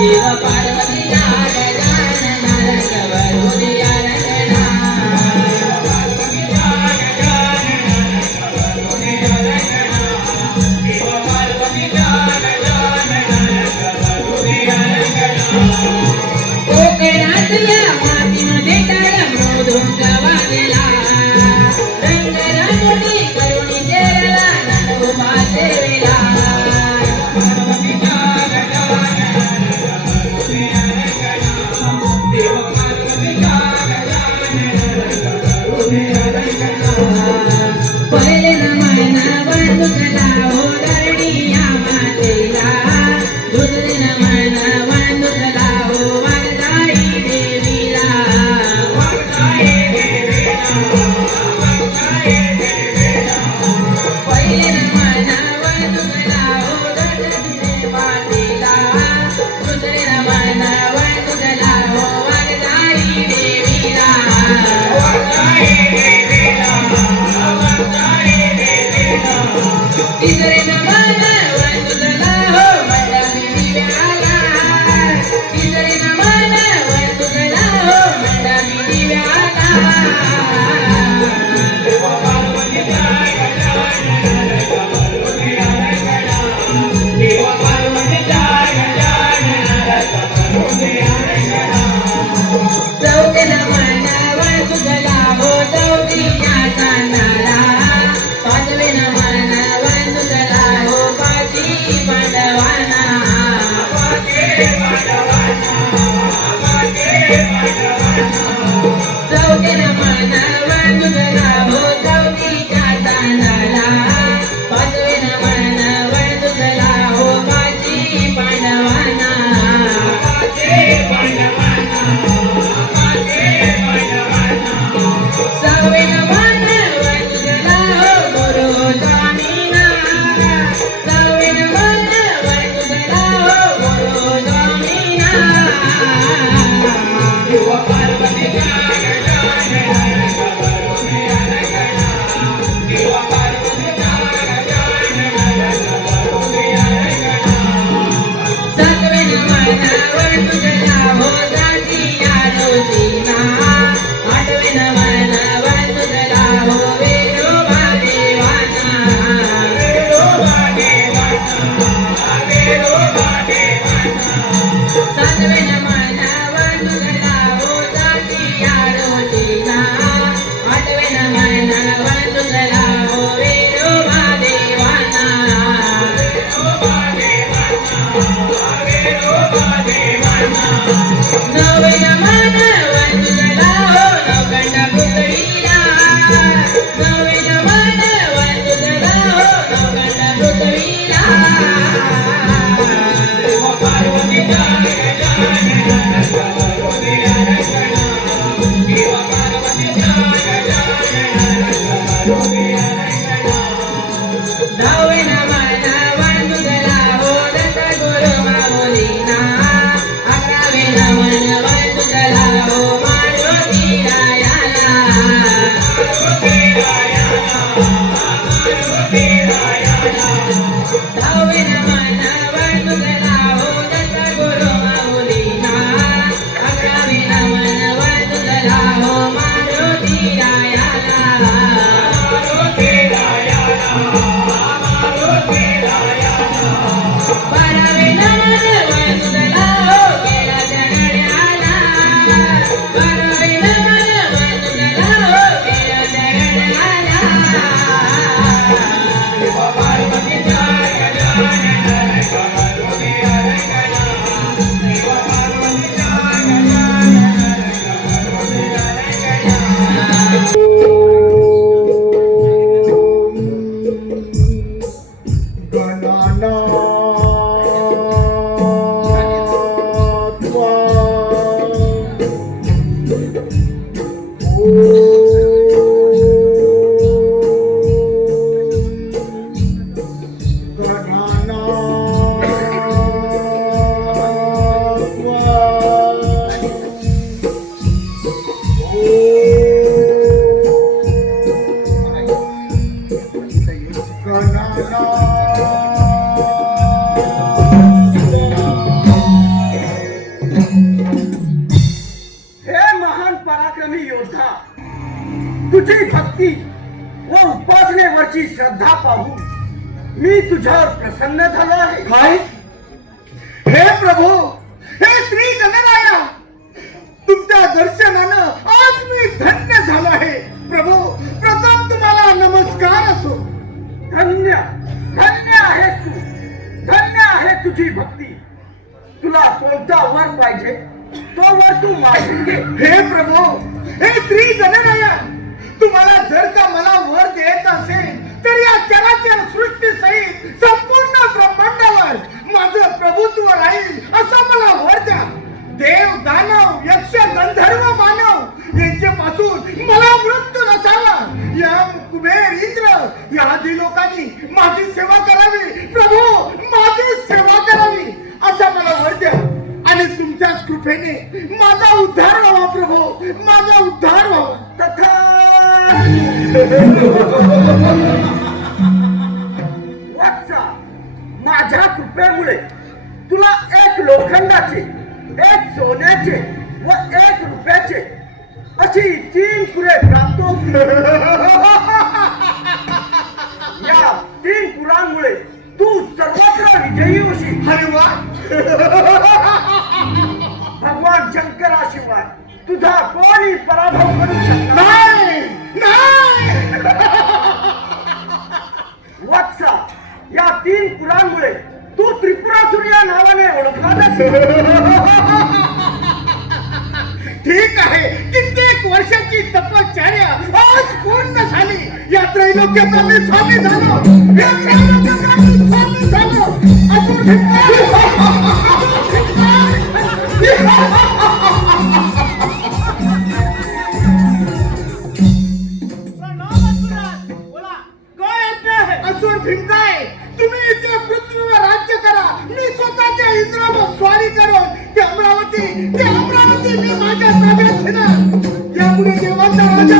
शिव पार्वतीच्या गजाननाला कवरुया रंगना कोकणातल्या मातीमध्ये टाळ मृदुंग वाजला रंगरंगोटी करुणी केरळा नंदोबा सेवेला पहिले नमन बंधुकला हो धरणीया मातेला दुसरे नमन बंधुकला हो वरदाई देवीला पहिले नमन बंधुकला हो धरणीया मातेला दुसरे नमन बंधुकला हो वरदाई देवीला तिसरे नमन वंदुकला हो मंडपी दिव्याला तिसरे नमन वंदुकला हो मंडपी दिव्याला चौथे नमन वंदुकला हो चौथीच्या चांदाला पाचवे नमन वंदुकला हो पाची पांडवांना चौथे नमन वंदुकला हो चौथीच्या चांदाला पाचवे नमन वंदुकला हो पाची पांडवांना सहावे नमन वंदुकला हो गुरु स्वामीना सहावे नमन वंदुकला हो गुरु स्वामीना सातवे नमन वंदुकला हो जातीया जोशीना आठवे नमन वंदुकला हो वेरोबा देवाना सातवे नमन वंदुकला हो जातीया जोशीना आठवे नमन वंदुकला हो वेरोबा देवाना नववे नमन वंदुकला हो नवकंठ पृथ्वीला नववे नमन वंदुकला हो नवकंठ पृथ्वीला दहावे नमन वंदुकला हो दत्त गुरु माऊलीना अकरावे नमन श्रद्धा पाहून मी तुझ्यावर प्रसन्न झालो आहे. काय? हे प्रभू, हे श्री गणराया, तुमच्या दर्शनानं आज मी धन्य झालो आहे. प्रभू, प्रथम तुम्हाला नमस्कार असो. धन्य धन्य आहेस तू, धन्य आहे तुझी भक्ती. तुला कोणता वर पाहिजे तो वर तू मागून घे. हे प्रभू, हे श्री गणराया, तुम्हाला जर का मला वर द्यायचा असेल तर या चराचर सृष्टी सहित संपूर्ण ब्रह्मांडावर माझं प्रभुत्व राहील असं मला वर द्या. देव, दानव, यक्ष, गंधर्व, मानव यांच्यापासून मला मृत्यू नसावा. या कुबेर, इंद्र या आदी लोकांनी माझी सेवा करावी. प्रभू, माझी सेवा करावी असं मला वर द्या. आणि तुमच्याच कृपेने माझा उद्धार व्हावा. प्रभू, माझा उद्धार व्हावा. तथा वत्सा, माझ्या कृपेमुळे तुला एक लोखंडाचे, एक सोन्याचे व एक रुपयाचे अशी 3 पुरे प्राप्त होतील. या 3 पुरांमुळे तू सर्वत्र विजयी होशील. अरे वा, भगवान शंकराशिवाय तुझा कोणी पराभव करू शकणार नाही, नाही. वत्सा, या 3 पुरांमुळे तू त्रिपुरासुर या नावाने ओळखला जाशील. ठीक आहे, कित्येक वर्षाची तपश्चर्या आज पूर्ण झाली. या त्रैलोक्याचा मी स्वामी झालो. या त्रैलोक्याचा मी स्वामी झालो. असुर असुर भिंगाय, तुम्ही इथे पृथ्वीवर राज्य करा. मी स्वतःच्या इंद्रावर स्वारी करून ते अमरावती मी माझ्या ताब्यात घेणार. यापुढे देवाचा राजा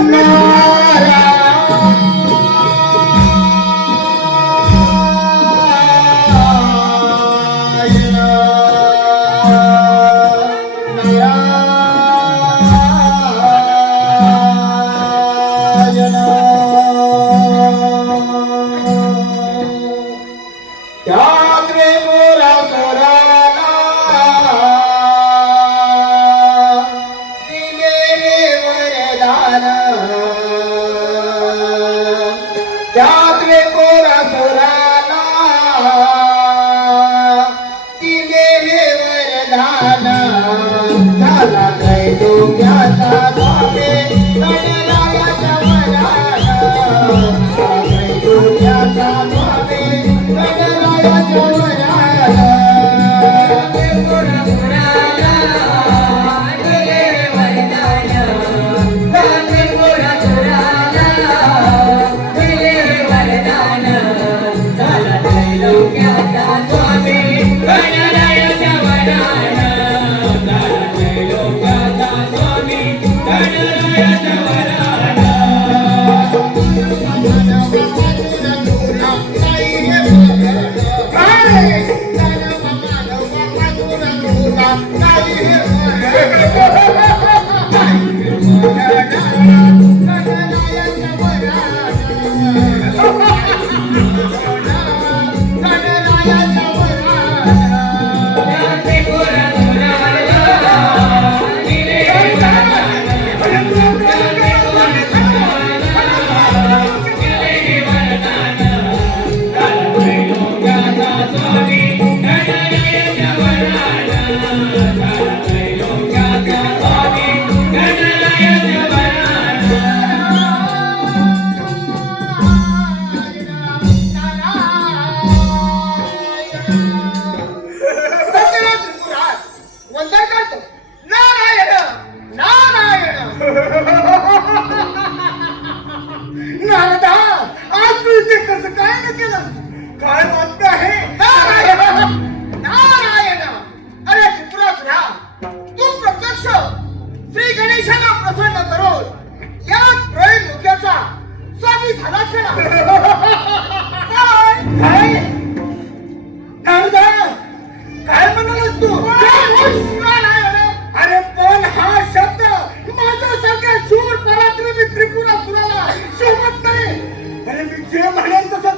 जे म्हणेल तसं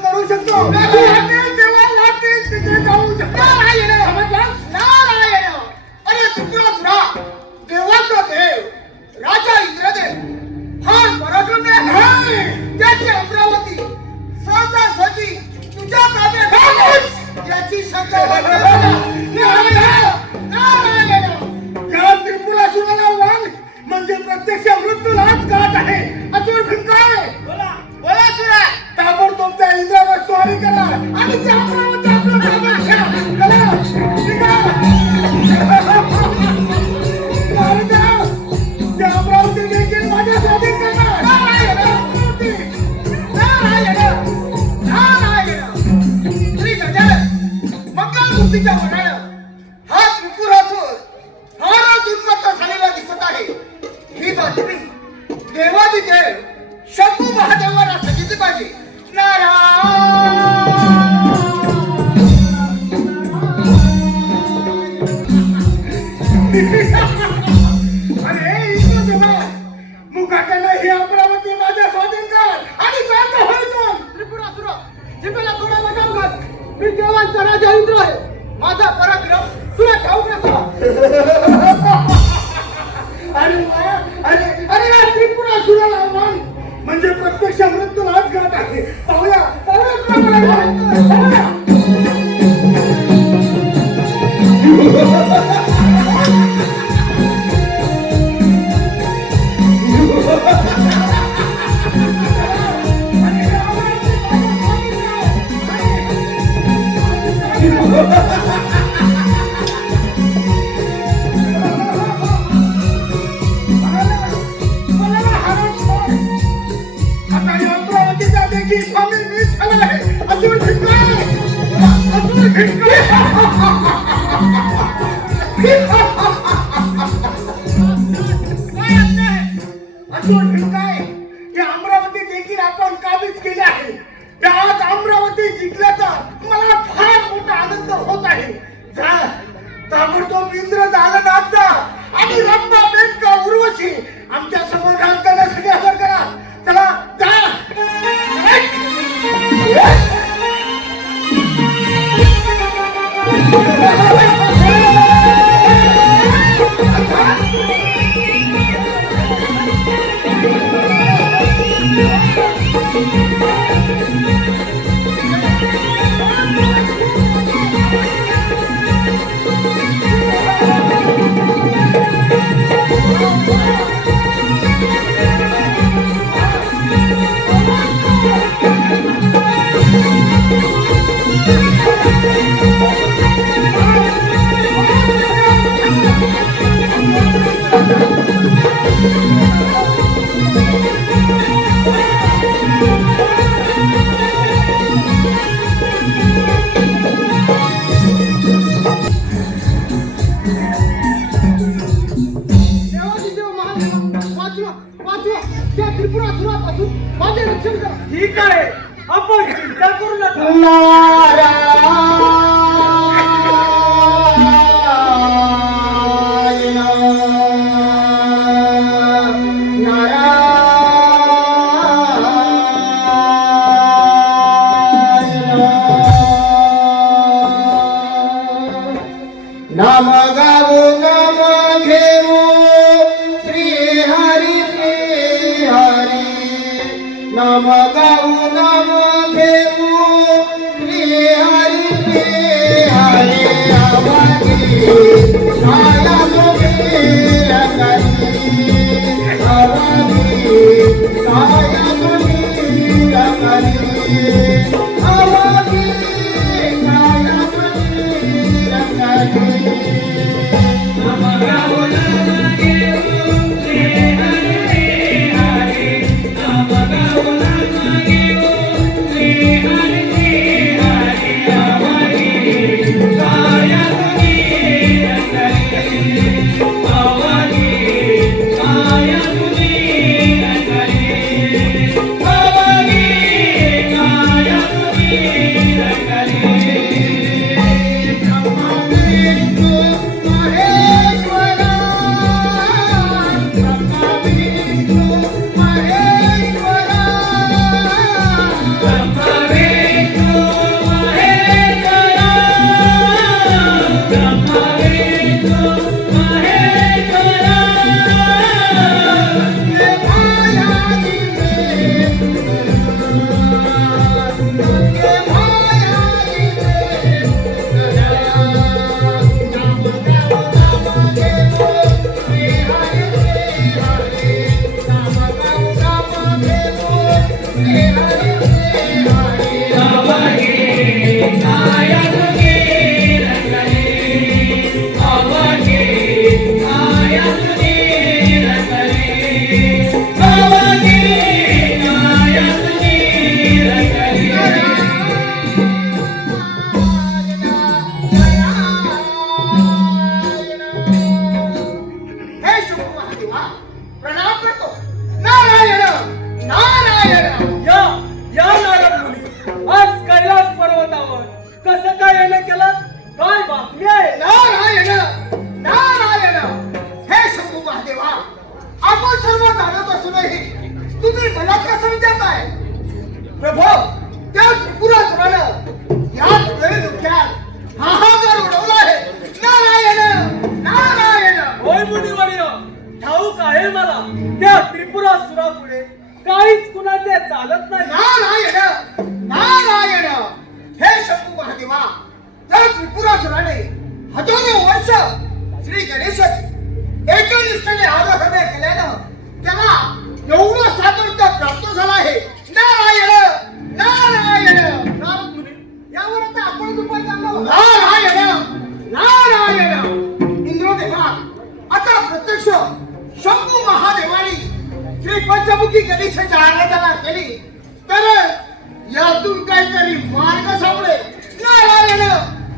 लक्ष्मी देवाची जय शंभू महादेवाला सजिली पाहिजे. अरे इथं देवा मुखाट्याला ही अमरावती माझ्या स्वाधीन कर आणि शांत होईल. त्रिपुरासुरा जिभेला थोडा लगाम घाल. मी देवांचा राजा इंद्र आहे. माझा पराक्रम तुला ठाऊक नसा. अरे अरे अरे या त्रिपुरासुराला मान म्हणजे प्रत्यक्ष मृत्यू हात घात आहे. पाहूया पाहूया. अमरावती देखील आपण काबीज केले आहे. आज अमरावती जिंकल्याचा मला फार मोठा आनंद होत आहे. ताबडतोब इंद्र दालनाचा आणि रंभा मेनका उर्वशी आमच्या समोर घालतानासाठी हजर करा. चला जा. ठीक आहे आपण चिंता करू नका. नाम गाऊ नाम घेऊ श्री हरी श्री हरी. नाम गाऊ नाम घेऊ श्री हरी श्री हरी. आवाजी आया मुगीर करी. आवाजी आया मुगीर करी. आवाजी आया मुगीर करी. आवाज प्रभो त्या त्रिपुरासुरानं याच वेळी दुःख्यात हाहाकार उडवला आहे. नारायण नारायण. होय मुनिवर्य, ठाऊक आहे मला त्या त्रिपुरासुरापुढे काहीच कुणाचे चालत नाही. नारायण नारायण. हे शंभू महादेवा, त्या त्रिपुरासुराने हजारो वर्ष श्री गणेशाची एकनिष्ठेने आराधना केल्यानं त्याला एवढं सामर्थ्य प्राप्त झालं आहे. नारायण नारायण. नारद मुनी, यावर आता आपणच उपाय सांगा. नारायण नारायण. इंद्रदेवा, आता प्रत्यक्ष शंभू महादेवानी श्री पंचमुखी गणेशाची आराधना केली तर यातून काहीतरी मार्ग सापडेल. नारायण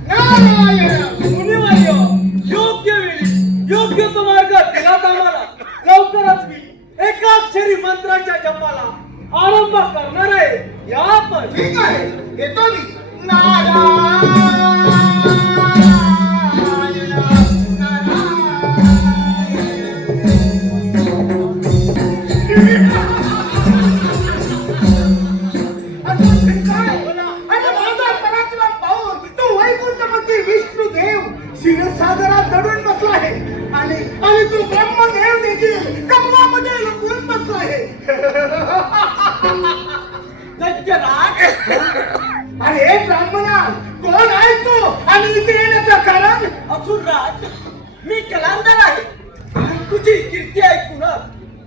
नारायण. मुनिवर्य, योग्य वेळी योग्य तो मार्ग दिलात आम्हाला. लवकरच मी एकाक्षरी मंत्राच्या जपाला आरंभ करणार आहे. या पण ठीक आहे, येतो मी. नारायण विष्णुदेव क्षीरसागरात दडून बसला आहे आणि तो ब्रह्मदेव देखील कमलामध्ये लपून बसला आहे. गजराज, अरे ब्राह्मणा, कोण आहे तू आणि इथे येण्याचं कारण? असुरराज, मी कलांदर आहे. तुझी कीर्ती ऐकूनच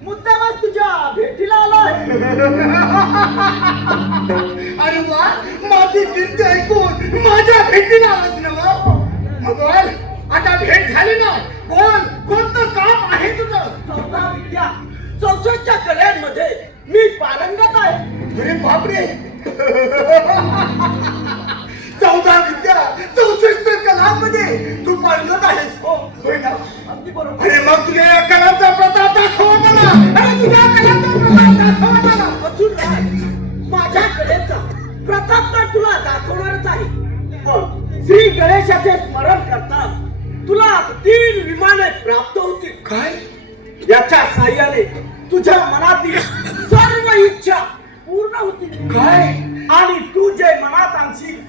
मुद्दामच तुझ्या भेटीला आला आहे. अरे वा, माझी कीर्ती ऐकून माझ्या भेटीला आलास ना वा? मग बोल, आता भेट झाली ना, बोल कोणतं काम आहे तुझं? 14 विद्या 64 कलांमध्ये मी पारंगत आहे. अरे बापरे, 14 विद्या 64 कलांमध्ये तू पारंगत आहेस. हो, होय ना? अगदी बरोबर. अरे मग तुझ्या या कलांचा प्रताप दाखव मला. अरे तुझ्या कलांचा प्रताप दाखव मला. असुरराज, माझ्या कलेचा प्रताप तर तुला दाखवणारच आहे. पण श्री गणेशाचे स्मरण करता तुला 3 विमाने प्राप्त होतील. काय? याच्या साह्याने तुझ्या मनातील सर्व इच्छा पूर्ण होतील. काय? आणि तू जे मनात आणशील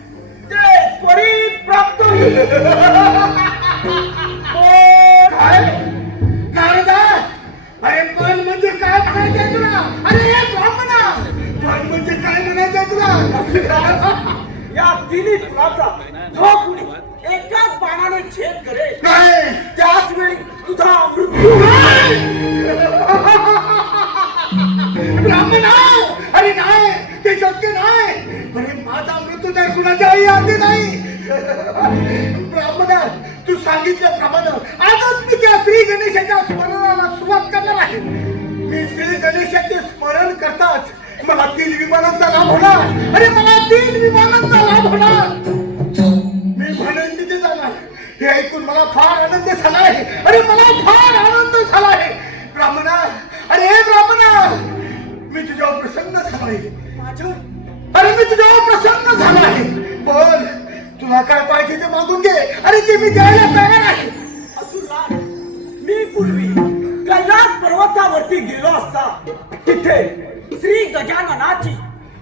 ते त्वरित प्राप्त होईल. काय? नारदा, अरे पण म्हणजे काय म्हणायचंय तुला? अरे हे ब्राह्मणा, पण म्हणजे काय म्हणायचंय तुला? या तिन्ही फुलाचा जो कुणी एकाच बाणाने छेद करेल काय? त्याच वेळी तुझा मृत्यू ब्राह्मणा, अरे नाही, ते शक्य नाही. अरे माझा मृत्यू तर कुणाच्याही हाती नाही. ब्राह्मणा, तू सांगितल्याप्रमाणे आजच मी त्या श्री गणेशाच्या स्मरणाला सुरुवात करणार आहे. मी श्री गणेशाचे स्मरण करताच मला 3 विमानांचा लाभ होणार. अरे मला 3 विमानांचा लाभ होणार. मी म्हणेन तिथे जाणार. हे ऐकून मला फार आनंद झाला आहे. अरे मला फार आनंद झाला आहे. ब्राह्मणा, अरे हे ब्राह्मणा, मी तुझ्यावर प्रसन्न झालो आहे. अरे मी तुझ्यावर प्रसन्न झालो आहे. बोल, तुला काय पाहिजे ते मागून घे. अरे ते मी द्यायला तयार आहे. असुरराज, मी पूर्वी कैलास पर्वतावरती गेलो असता तिथे श्री गजाननाची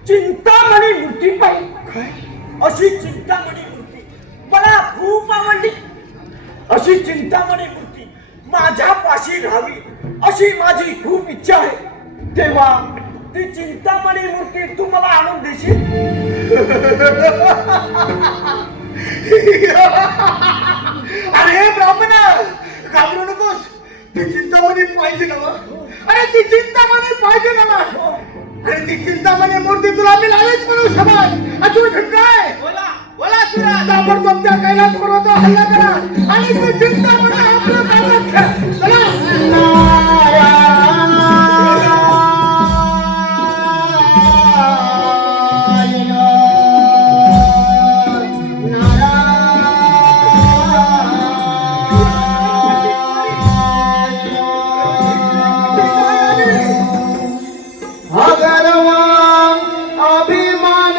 चिंतामणी मूर्ती पाहिली. अशी चिंतामणी मूर्ती मला खूप आवडली. अशी चिंतामणी मूर्ती माझ्या पाशी राहावी अशी माझी खूप इच्छा आहे. तेव्हा ती चिंतामणी मूर्ती तू मला आणून देशील? अरे ब्राह्मणा, घाबरू नकोस. ती चिंतामणी पाहिजे ना मग? अरे ती चिंतामणी पाहिजे ना मग? अरे ती चिंतामणी मूर्ती तुला मिळालीच म्हणून समज. अजून काय? बोला सुरा. आपण तुमच्या कैलास पर्वतावर हल्ला करा आणि ती चिंतामणी आपल्या ताब्यात घ्या. चला. अभिमान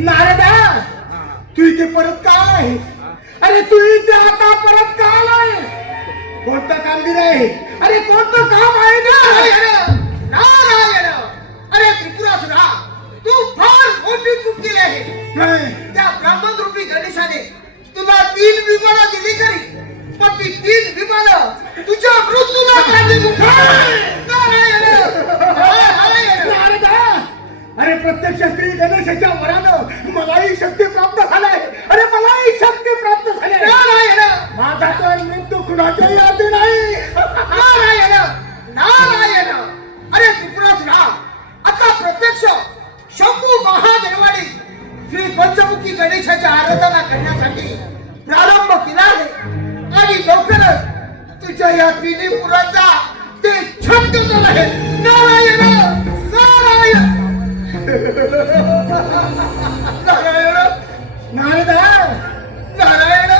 नारदा, तू इथे परत का आलाय? अरे तू इथे आता परत का आलाय? कोणतं कामगिरी आहे? अरे कोणतं काम आहे? नारायण नारायण, अरे त्रिपुरासुरा, तू फार मोठी चूक केली आहे. नाही. त्या ब्राह्मण रूपी गणेशाने तुला 3 विमानं दिली खरी, पण ती 3 विमानं तुझ्या मृत्यूला कारणीभूत ठरली. नारायण नारायण. नारदा, अरे प्रत्यक्ष श्री गणेशाच्या वरानं मलाही शक्ती प्राप्त झालाय. अरे मलाही शक्ती प्राप्त झाली. नारायण माझा तर मृत्यू कुणाच्याही हाती नाही. नारायण नारायण, अरे त्रिपुरासुरा, आता प्रत्यक्ष शंभू महादेवाने श्री पंचमुखी गणेशाच्या आराधना करण्यासाठी प्रारंभ केला आहे आणि लवकरच तुझ्या या तिन्ही पुराचा ते छंद आहे. नारायण नारायण नारायण नारदा, नारायण,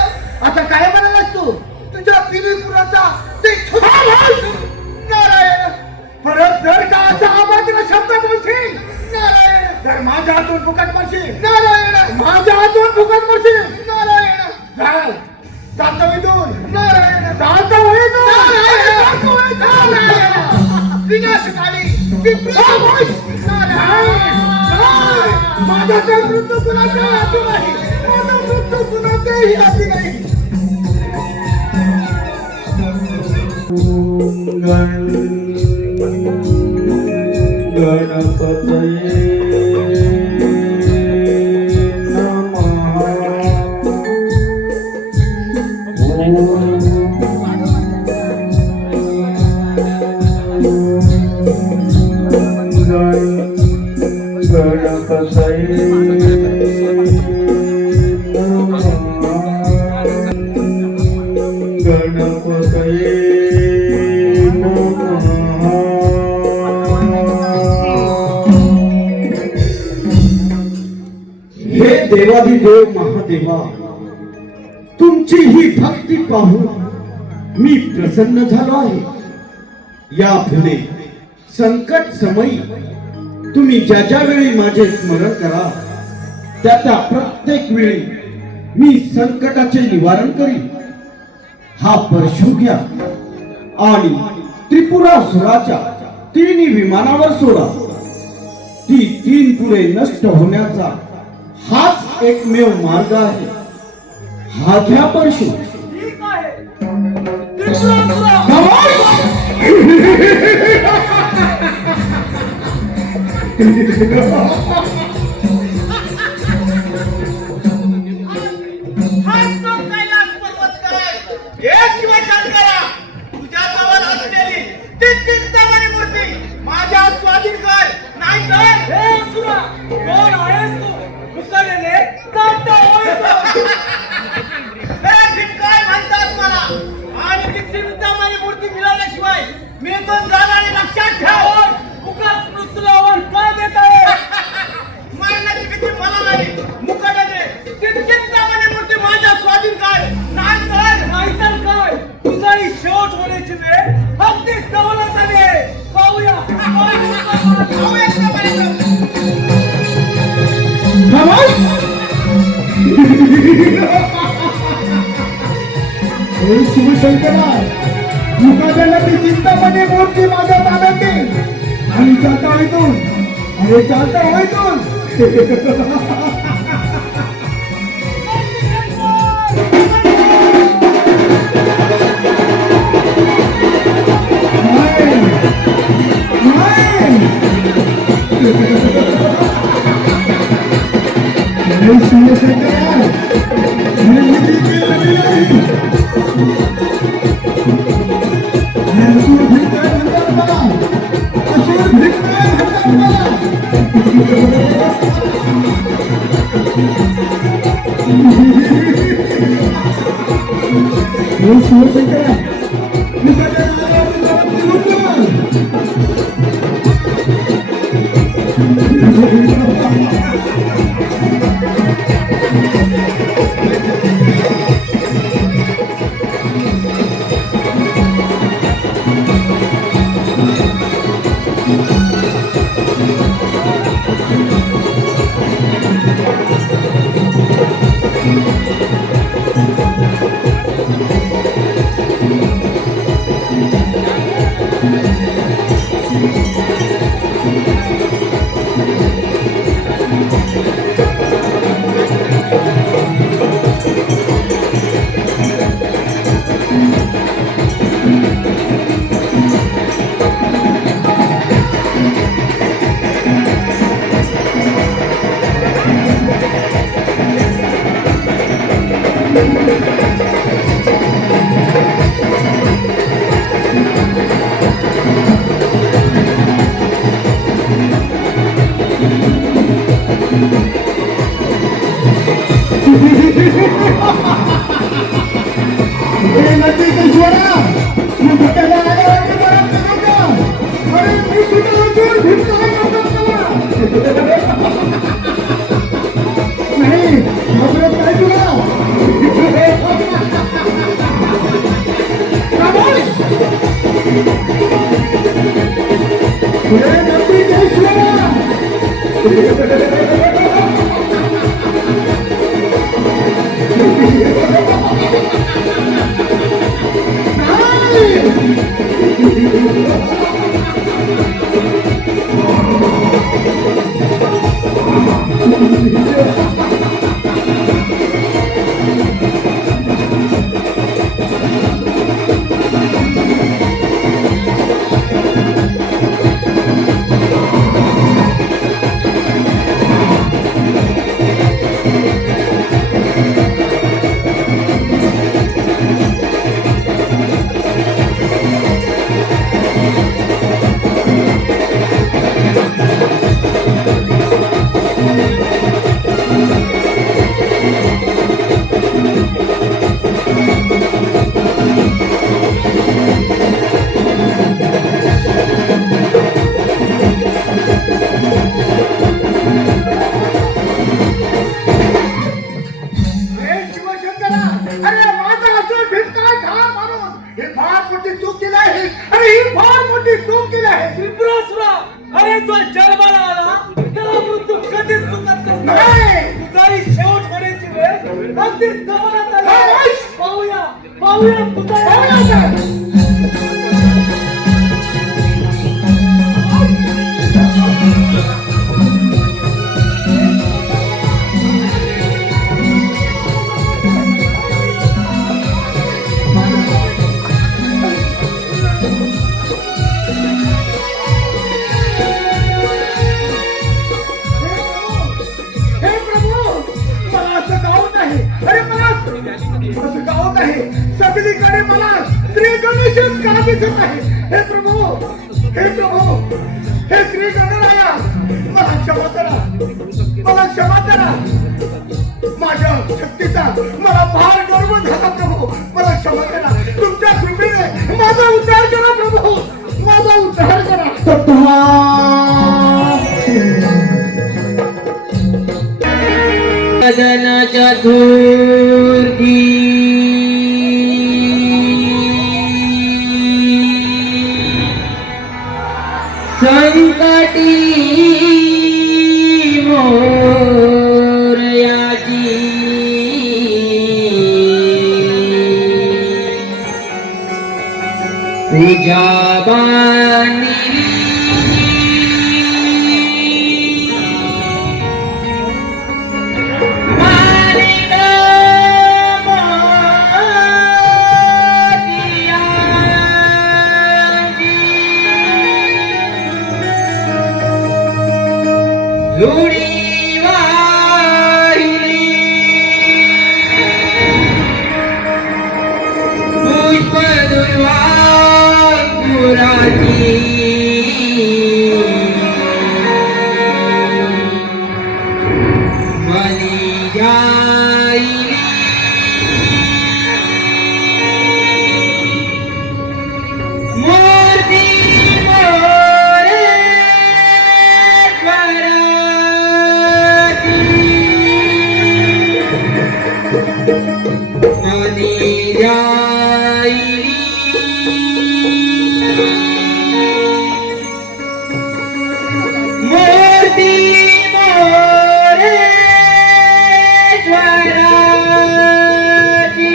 आता काय म्हणालास तू? तुझ्या तिन्ही पुराचा ते छंद. नारायण परत जर का असा अमात्र शब्द बोलशील, नारायण तर माझ्या हातून फुकट मरशील. नारायण माझ्या हातून फुकट मरशील. नारायण चाल, जातो इथून. नारायण जातो इथून. जातो इथून. नारायण विनाशकाली माझा तर मृत्यू कुणाच्या हाती नाही. माझा मृत्यू कुणाच्याही हाती नाही. गणपतये हे देवाधिदेव महादेवा, तुमची ही भक्ती पाहून मी प्रसन्न झालो आहे. यापुढे संकट समयी तुम्ही ज्या ज्या वेळी माझे स्मरण करा, त्या त्या प्रत्येक वेळी मी संकटाचे निवारण करीन. हा परशु घ्या आणि त्रिपुरासुराच्या 3 विमानावर सोडा. ती 3 पुढे नष्ट होण्याचा हाच एकमेव मार्ग आहे. हा घ्या परशु. ठीक आहे. हाच तो कैलास पर्वत काय. हे शिवशंकरा, तुझ्याजवळ असलेली ती चिंतामणी मूर्ती माझ्या स्वाधीन कर, नाही तर हे असुरा, कोण आहेस तू? मी पण जाणार आहे, लक्षात ठेव. उगाच मृत्यूला आव्हान का देत आहे? मारण्याची भीती मला नाही, मुकाट्याने ती चिंतामणी मूर्ती माझ्या स्वाधीन काय नाहीतर काय, तुझाही शेवट होण्याची वेळ अगदी जवळच आली आहे. पाहूया. शिवशंकरा, मुकाट्याला ती चिंतामणी मूर्ती माझ्या ताब्यात दे आणि जाता इथून. अरे जाता इथून. अरे तो जन्माला आला त्याला मृत्यू कधीच चुकत नाही. तुझाही शेवट होण्याची वेळ अगदी जवळच आली आहे. पाहूया तुझा सगळीकडे मला श्री गणेशच का दिसत आहे. हे प्रभू हे श्री गणराया, मला क्षमा करा. माझ्या शक्तीचा मला फार गर्व झाला प्रभू. मला क्षमा करा. तुमच्या कृपेने माझा उद्धार करा प्रभू. वदन चतुर्थी संकटी मोरयाची पूजा बांधली जुडी वाहिली पुष्प दुर्वापुराची मनी जाईली मूर्ती मनी जाईली मूर्ती मोरेश्वराची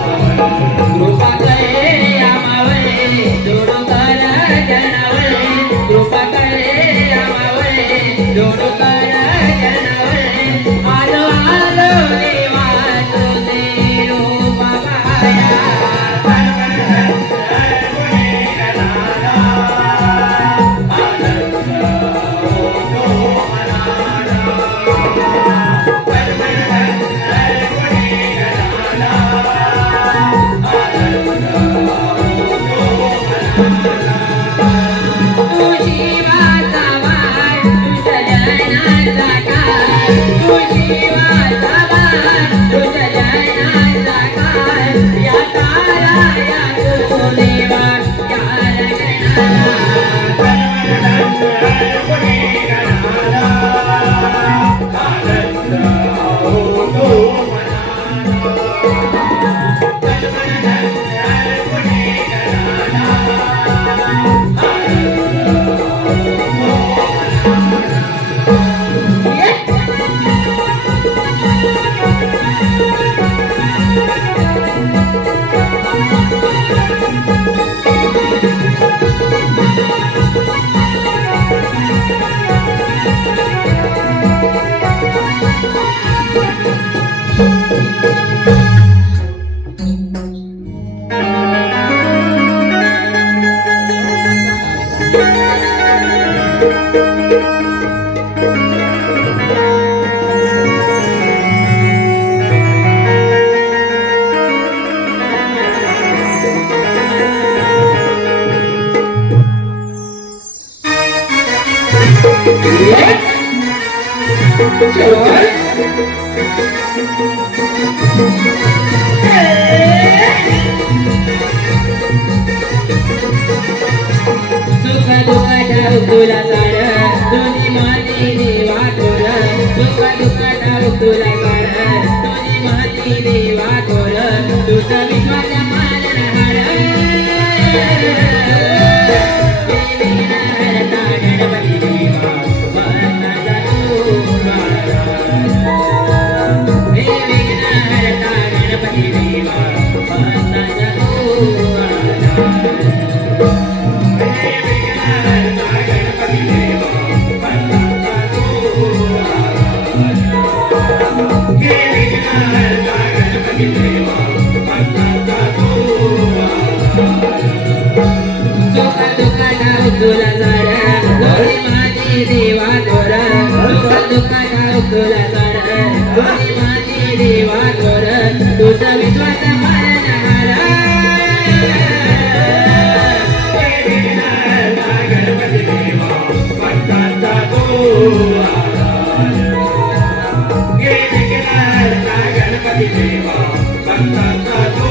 कृपा करे आमावरे जोडो तुला सार तुझी माती देवा थोर सुख दुःखात तुला सार तुझी माती देवा थोर तुझा विश्वास मानहार विघ्नहर्ता गणपती देवा वंदना विघ्नहर्ता गणपती देवा वंदना सुख दुःखात तुला सार तुझी माती देवा थोर सुख दुःखात तुला सार तुझी माती देवा थोर तुझा विश्वास मानहार गणपती देवा भक्तांचा तो गणपती देवा भक्तांचा तो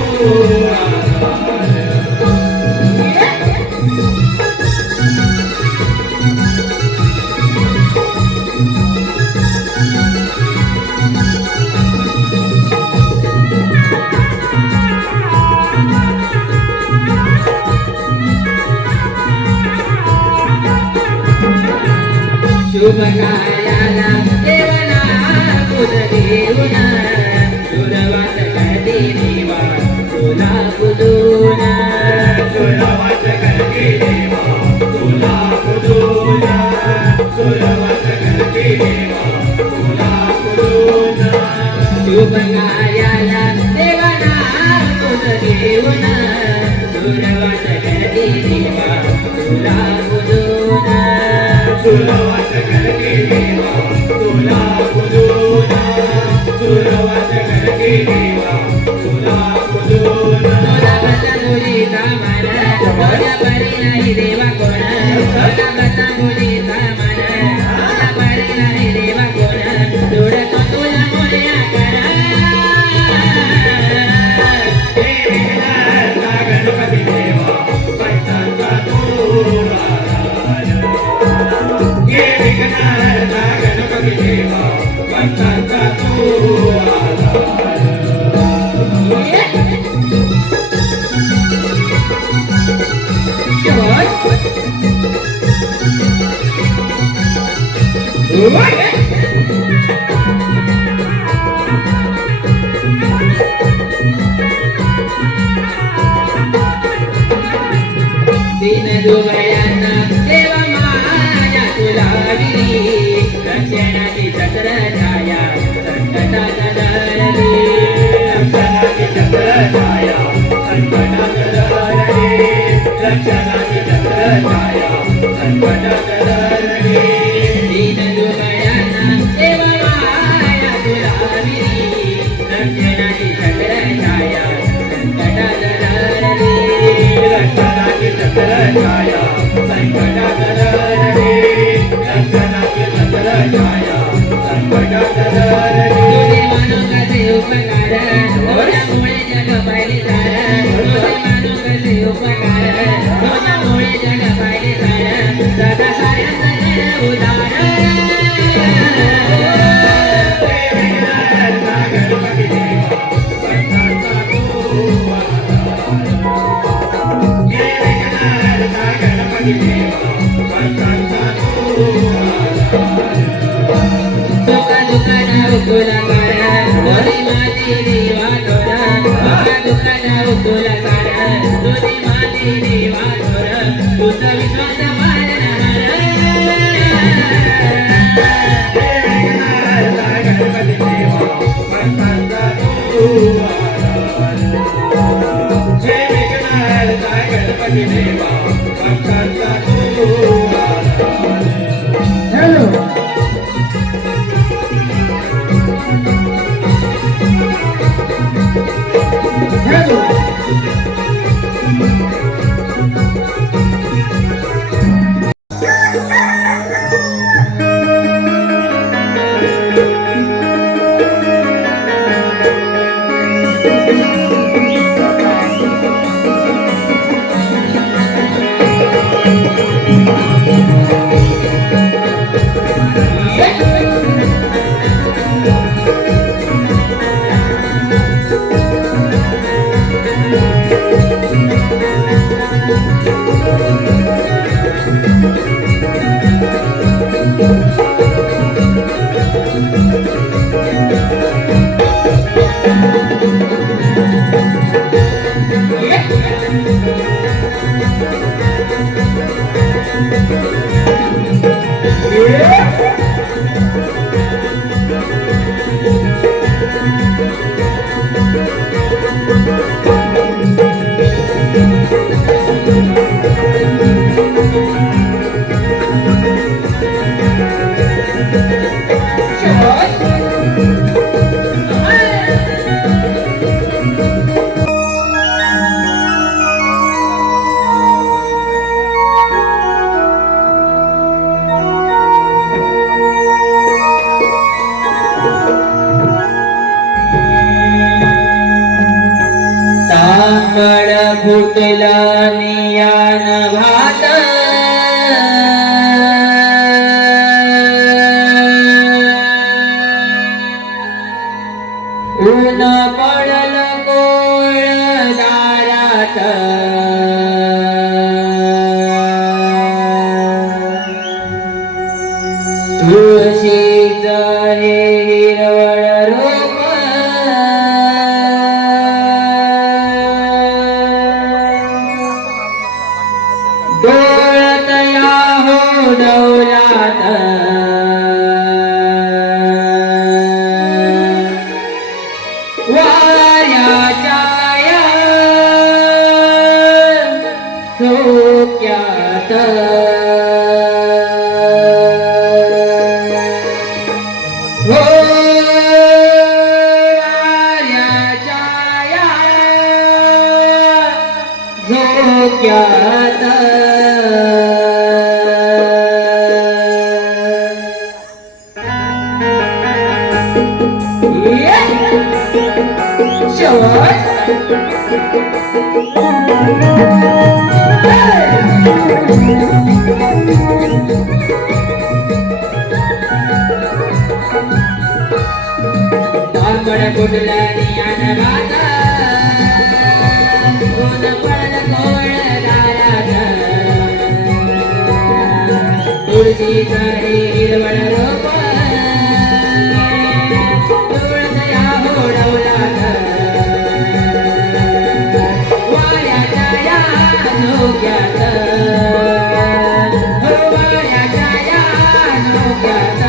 शुभ कार्याला देवना पुज देऊन सुरवात करते देवा तुला पुजून सुरवात करते देवा तुला पुजून सुरवात करते देवा तुला पुजून शुभ कार्याला देवना पुज देऊन सुरवात करते देवा तुला पुजून सुरवात करते देवा तुला पुजून सुरवात करते देवा तुला पुजून तुझा बता मुलीचा मान तुझ्या परी नाही देवा कोण तुझा बता मुलीचा मान तुझ्या परी नाही देवा कोण जोडतो तुला मोरया करा गणपती देवा भक्तांचा तो गणपती देवा भक्तांचा तो दिन दुबळ्यांना देवा माया तुला विरी रक्षणाची चक्र छाया संकटात दरली रक्षणाची चक्र छाया संकटात दरली रक्षणाची चक्र छाया संकटात दरली दिन दुबळ्यांना देवा माया तुला विरी रक्षणाची चक्र छाया संकटात दरली रक्षणाची चक्र छाया संकटात दरली रक्षणाची चक्र छाया संकटात दरली तुझे मानो कसे उपकार तुझ्यामुळे जग पाहिले सार तुझे मानो कसे उपकार तुझ्यामुळे जग पाहिले सार सदा साऱ्यांचं उदार गणपती देवा भक्तांचा गणपती देवा भक्तांचा सुख दुःखात तुला सार तुझी माती देवा थोर सुख दुःखात तुला सार तुझी माती देवा थोर तुझा विश्वास मानहार गणपती देवा भक्तांचा गणपती देवा भक्तांचा हॅलो हॅलो तांबड फुटला नियान भात ऊन पडल कोळ दारात तुळशीच हे हिरवळ रोप डोळत या हो डौलात वाऱ्याच्या या झोक्यात हो वाऱ्याच्या या झोक्यात तांबड फुटला नियान भात ऊन पडल कोळ दारात तुळशीच हे हिरवळ रोप डोळत या हो डौलात वाऱ्याच्या या झोक्यात हो वाऱ्याच्या या झोक्यात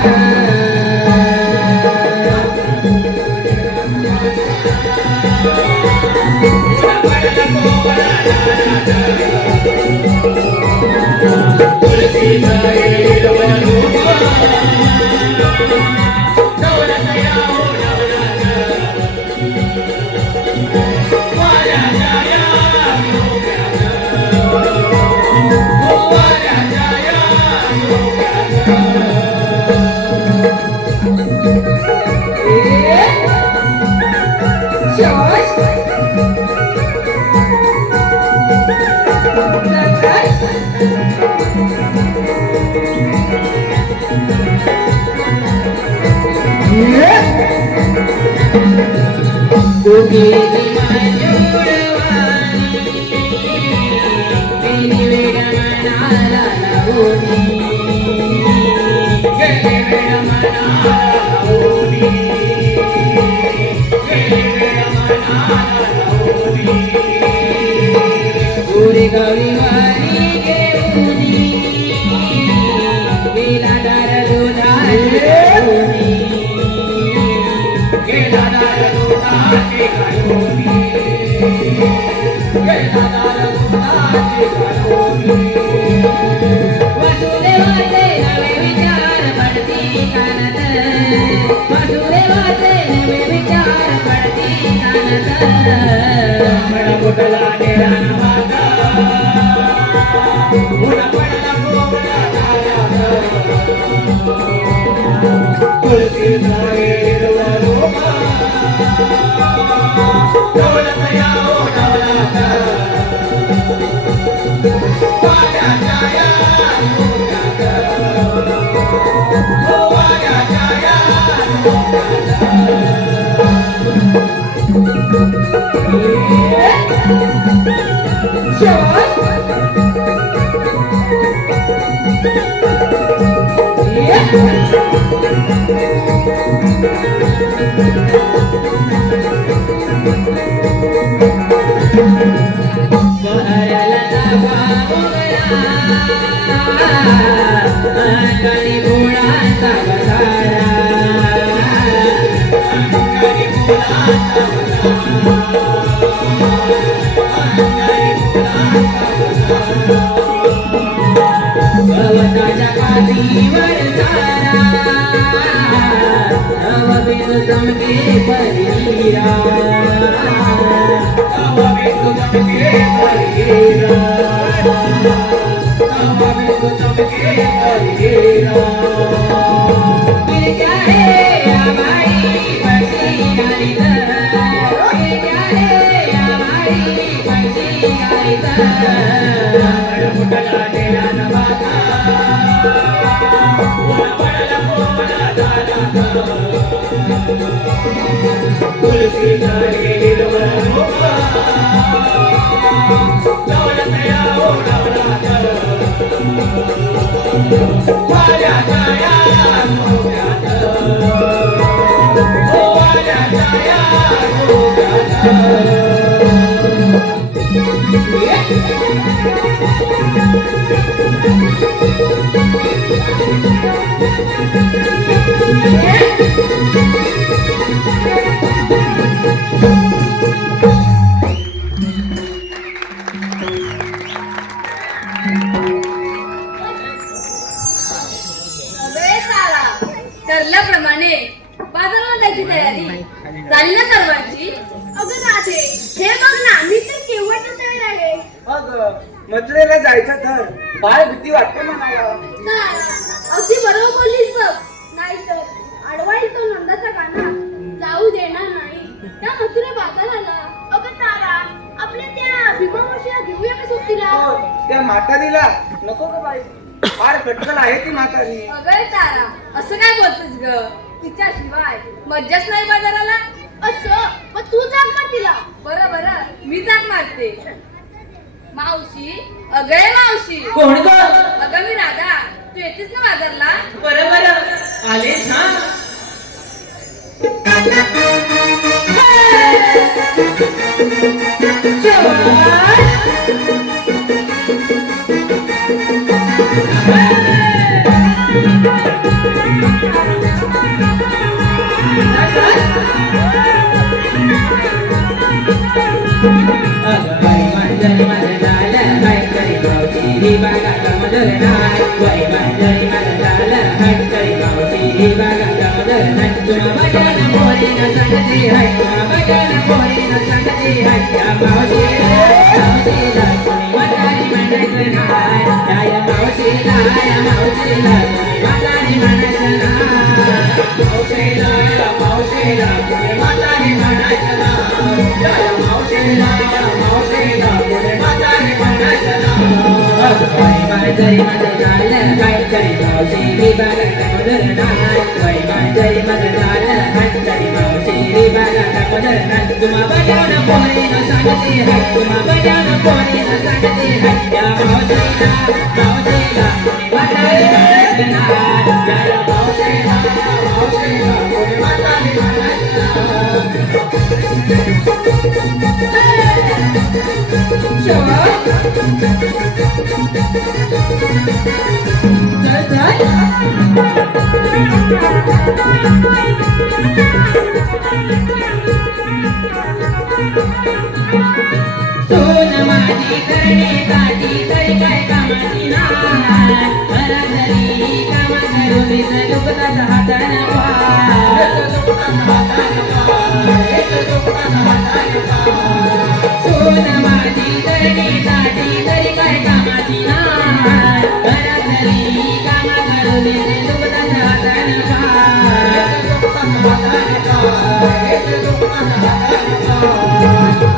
तुझी माजुळवाणी मेरी वेळ मनाला लावूनी गेली वेळ मनाला लावूनी गेली वेळ मनाला लावूनी पुरी गौरी वारी घेऊनी गेला दार दुधाची घेऊनी गेला दार दुधाची घालूनी गेला दार दुधाची घालूनी वासुदेवाचे नवे विचार पडती कानात वासुदेवाचे नवे विचार पडती कानात मला फुटला निरान भात ऊन पडला कोवळा दारात तुळशीचा हिरवा रोप डोळत या हो डौलात वाऱ्याच्या या झोक्यात हो वाऱ्याच्या या चमके परिरा के करी गेला क्या है या बाई बसी गारीत क्या है या बाई बसी गारीत फुटला गेला नवाता पुन्हा पडला कोमला झाला तुलसी झाली हिरवळ मोकळा दौलत या ओढवला वाऱ्या जाया गोव्यात ओ वाऱ्या जाया गोव्यात ठरल्याप्रमाणे बाजाराला जायची तयारी झाली ना सर्वांची. अगं राधे, हे बघ ना, मी तर केव्हाच तयार आहे. मथुरेला जायचं तर फार भीती वाटते म्हणाला. अगदी बरोबर बोललीस बघ. नाहीतर अडवाई तो नंदाचा काना जाऊ देणार नाही त्या मथुरे बाजाराला. अगं तारा, आपल्या त्या भीमावशीला घेऊया का सुट्टीला? हो, त्या म्हातारीला नको ग बाई, फार कटकल आहे ती म्हातारी. अगं तारा, असं काय बोलतेस ग? तिच्याशिवाय मज्जाच नाही बाजाराला. असं मग तू जाग मार तिला. बरं बरं, मी जाग मारते. मावशी, अगं मावशी. कोण ग अगं मी राधा, तू येतेस ना बाजारला? बरोबर आले छान सोन माझी करणे काठी तरी काय कामाची नाही मला जरी काम करू मी दुखतात हातान सोन माझी करणे काठी तरी काय कामाची नाही मला जरी काम करू मी दुखतात हातान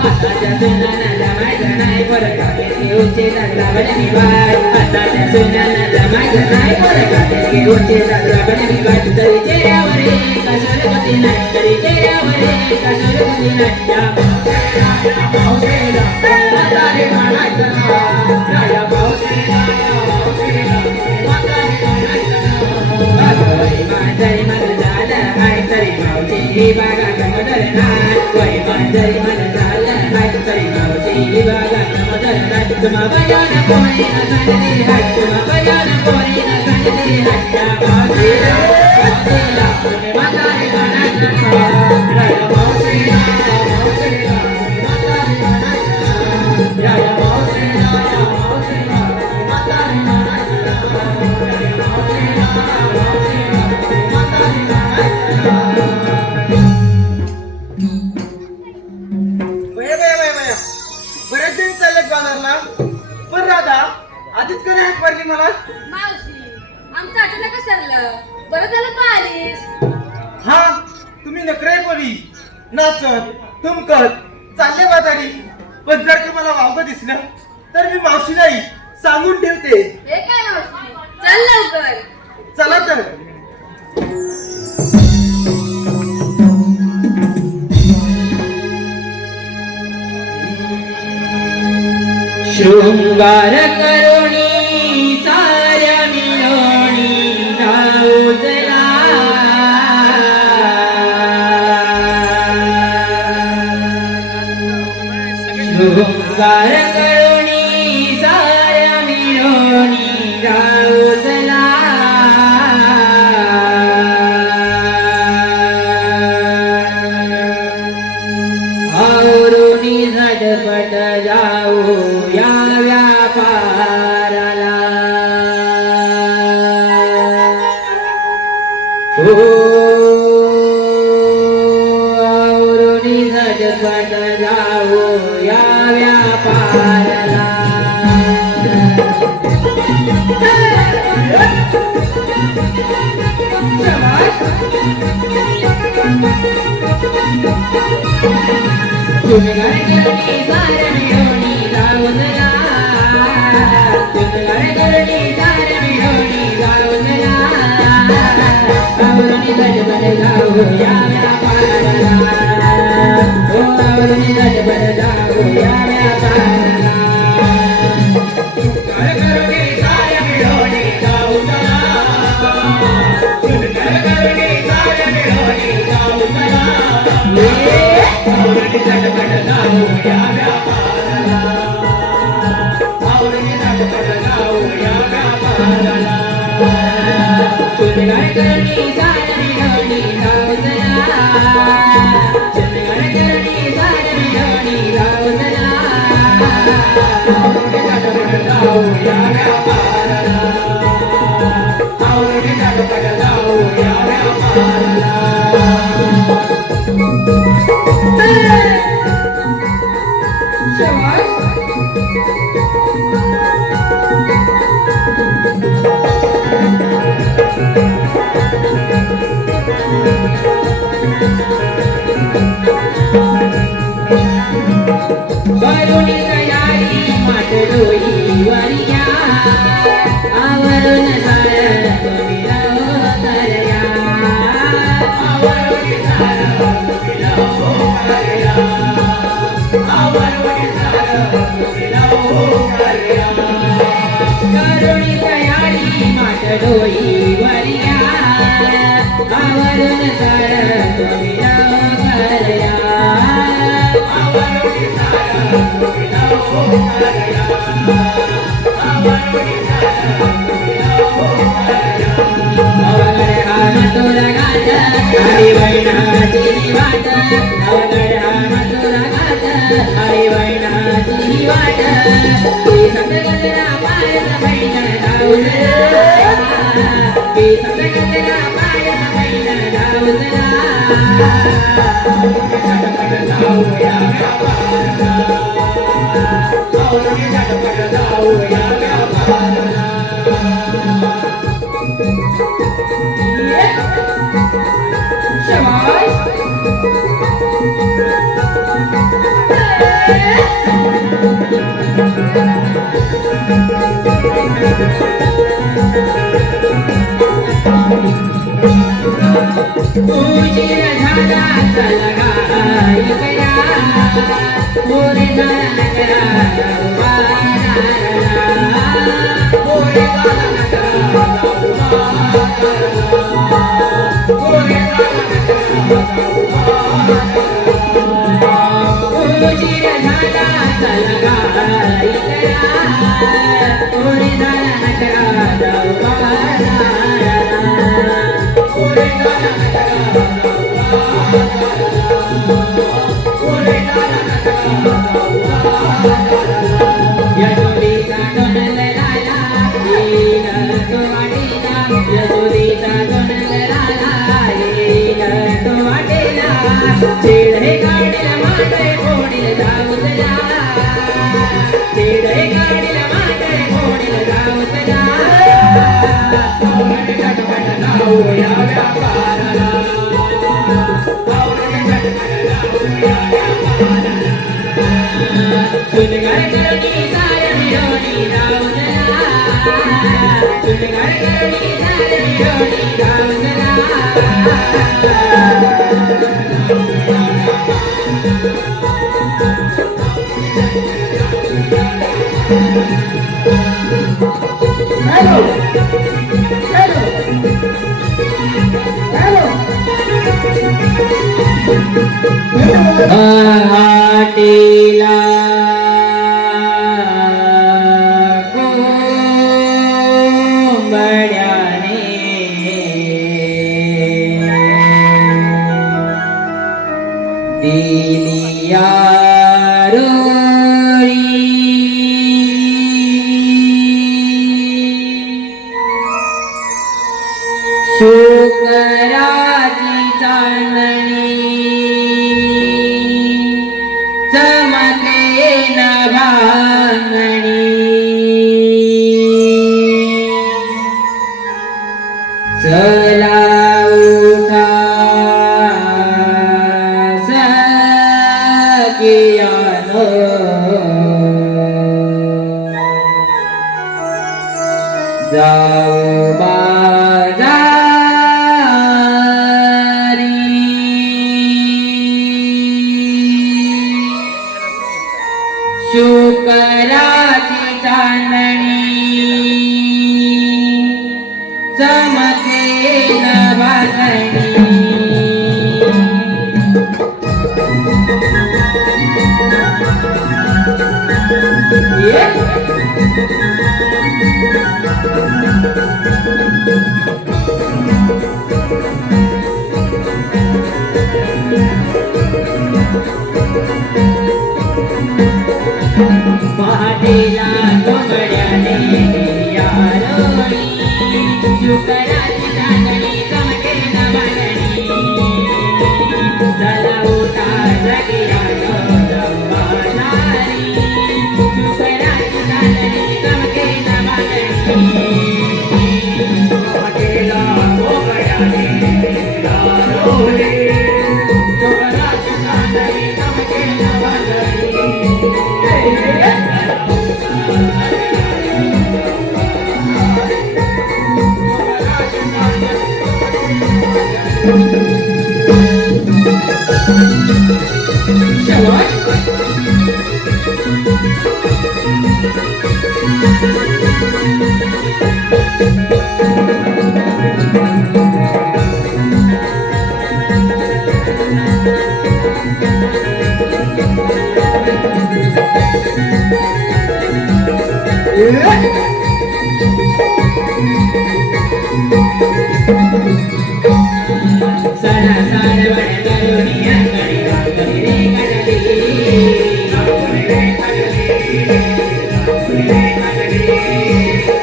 आताच्या सुनाना जमायचं नाही परत उंची लागला बने बाय आताच्या सुनाना जमायचं नाही परत उंची लागला बने बाय तरी चेहऱ्यावर एक सरस्वती नाही तरी चेहऱ्यावर एक सरस्वती नाही या पावसेला म्हातारे म्हणायचं ना या पावसेला म्हातारे म्हणायचं ना जरी मन झालं हाय तरी मावशी बागात मदर नाही वय जरी मन झालं हाय तरी मावशी बागात मदर नाही तुम्हा बजान पोरी न सांगते हाय तुम्हा बजान पोरी न सांगते हाय या पावसेला पावसेला तुम्ही म्हातारे म्हणायचं ना या पावसेला पावसेला म्हातारे म्हणायचं ना या पावसेला पावसेला म्हातारे म्हणायचं ना या पावसेला पावसेला म्हातारे म्हणायचं बया बऱ्याच दिवस चालत बाजारला. पण राधा, आधीच का नाही पडली मला? मावशी आमचं अचानकच ठरलं. बरं झालं तू आलीस. हा, तुम्ही नकरे बोली नाचत तुमकत चालले बाजारी, पण जर का मला वावगं दिसलं तर मी मावशी नाही सांगून ठेवते. हे काय मावशी, चल लवकर. चला तर. शृंगार करुणी साऱ्या मिळवणी जाऊजला शृंगार करुणी साऱ्या मिळवणी जाऊजला आवरुनी झटपट जाऊ या व्यापाराला हो आवरुनी झटपट जाऊ या व्यापाराला शृंगार करुणी साऱ्या मिळवणी जाऊजला शृंगार करुणी साऱ्या मिळवणी जाऊजला आवरुनी झटपट जाऊ या व्यापाराला हो आवरुनी झटपट जाऊ या व्यापाराला शृंगार करुणी साऱ्या मिळवणी जाऊजला शृंगार करुणी साऱ्या मिळवणी जाऊजला आवरुनी झटपट जाऊ या व्यापाराला आवरुनी झटपट जाऊ या व्यापाराला शृंगार करुणी साऱ्या मिळवणी जाऊजला शृंगार करुणी साऱ्या मिळवणी जाऊजला आवरुनी झटपट जाऊ या व्यापाराला आवरुनी झटपट जाऊ या व्यापाराला करुणी तयारी माटलोई वरिया आवरून सारं कविला तरया आवरून सारं कविला तरया आवरून सारं कविला तरया करुणी तयारी माटलोई वरिया आवरून सारं कविला तरया आवरून सारं कविला तरया आवरून सारं कविला तरया अवघड हाम तुला गात हरी वैनाची वाट अवघड हाम तुला गात हरी वैनाची वाट ती सतगतरा पायस बैन धावजला ती सतगतरा पायस बैन धावजला झटपट जाऊ या व्यापाराला आवरुनी झटपट जाऊ या व्यापाराला उशीर झाला चला गाई करा मोरे झाला नकरा उभारला मोरे झाला नकरा मोरे झाला नकरा उशीर झाला चला गाई करा मोरे झाला नकरा उभारला मोरे झाला यशोदीचा डोनल लाला येईल तो वाटेला यशोदीचा डोनल लाला येईल तो वाटेला चेड हे गाडीला माटे कोणील धावजला चेड हे गाडीला माटे कोणील पाऊल झटपट जाऊया व्यापाराला पाऊल झटपट जाऊया व्यापाराला सुनगर करुणी सार मिळवणी रावणला सुनगर करुणी सार मिळवणी रावणला हॅलो हॅलो हॅलो पहाटेला कोंबड्याने दिलिया शुकराची चांदणी चमके नभांगणी चला उठा सखियानो जाऊ शुकराची चांदणी चमके नभांगणी पहाटेला कोंबड्याने दिलिया रोळी शुकराची चांदणी चमके नभांगणी चला उठा सखियानो जंबालारी शुकराची चांदणी चमके नभांगणी पहाटेला कोंबड्याने दिलिया रोळी शुकराची चांदणी चमके नभांगणी सरा सार बड़ करुणी अंगणी रांगणी रे कडली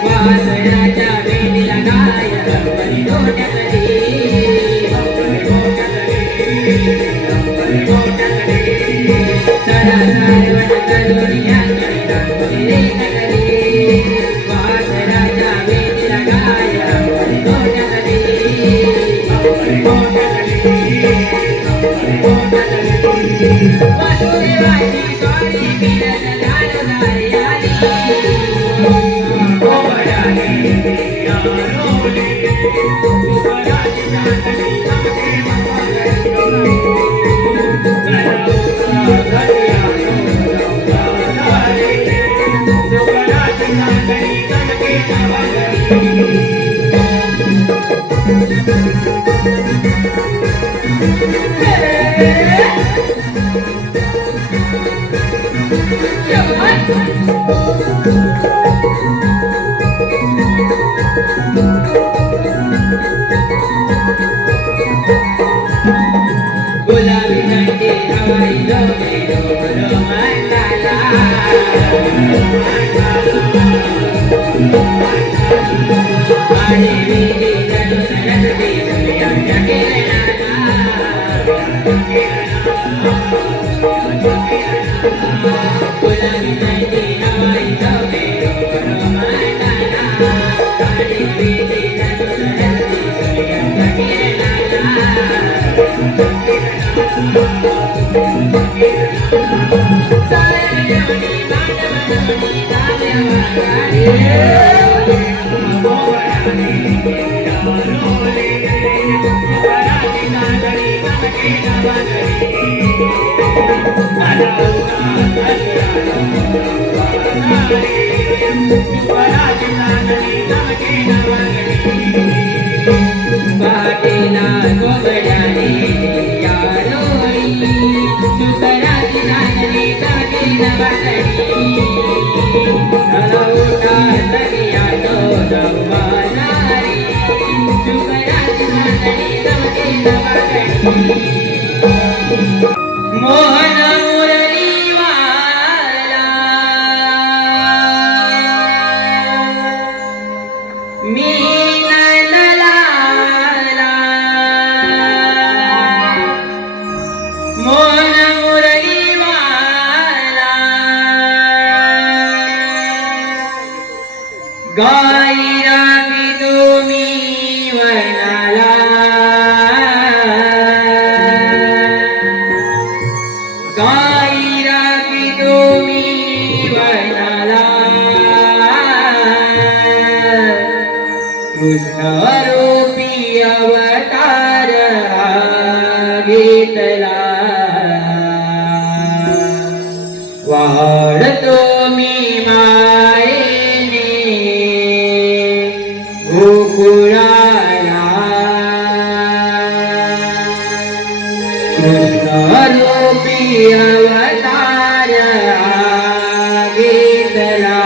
वासराच्या भेटीला गाय अंगणी डोक्यातली सरा सार बड़ करुणी अंगणी रांगणी रे कडली वासराच्या भेटीला गाय अंगणी डोक्यातली वासुदेवाची स्वारी बिरस धारधारी आली कोंबड्याने दिलिया रोळी शुकराची चांदणी चमके नभांगणी चला उठा सखियानो जंबालारी शुकराची चांदणी चमके नभांगणी गुलाबी झंडे रवायलो गेलो मंडाला आडे वेली जडून रंगली दुनियाच्या किरणाला गुलाबी झंडे रवायलो पाटीला गोगड्याने यारोळी शुकराची नांदणी जागी नवागडी उठा सगळ्या नवमानारी शुकराची नांदणी जागी नवागडी मोहन मुरली वाला मी नंदलाला मोहन मुरली वाला गाई रागी तुम्ही वनाला गाई रागी तुम्ही वनाला कृष्ण रूपी अवतार घेतला वाढतो मी मायेने गोकुळाला कृष्ण रूपी अवतार घेतला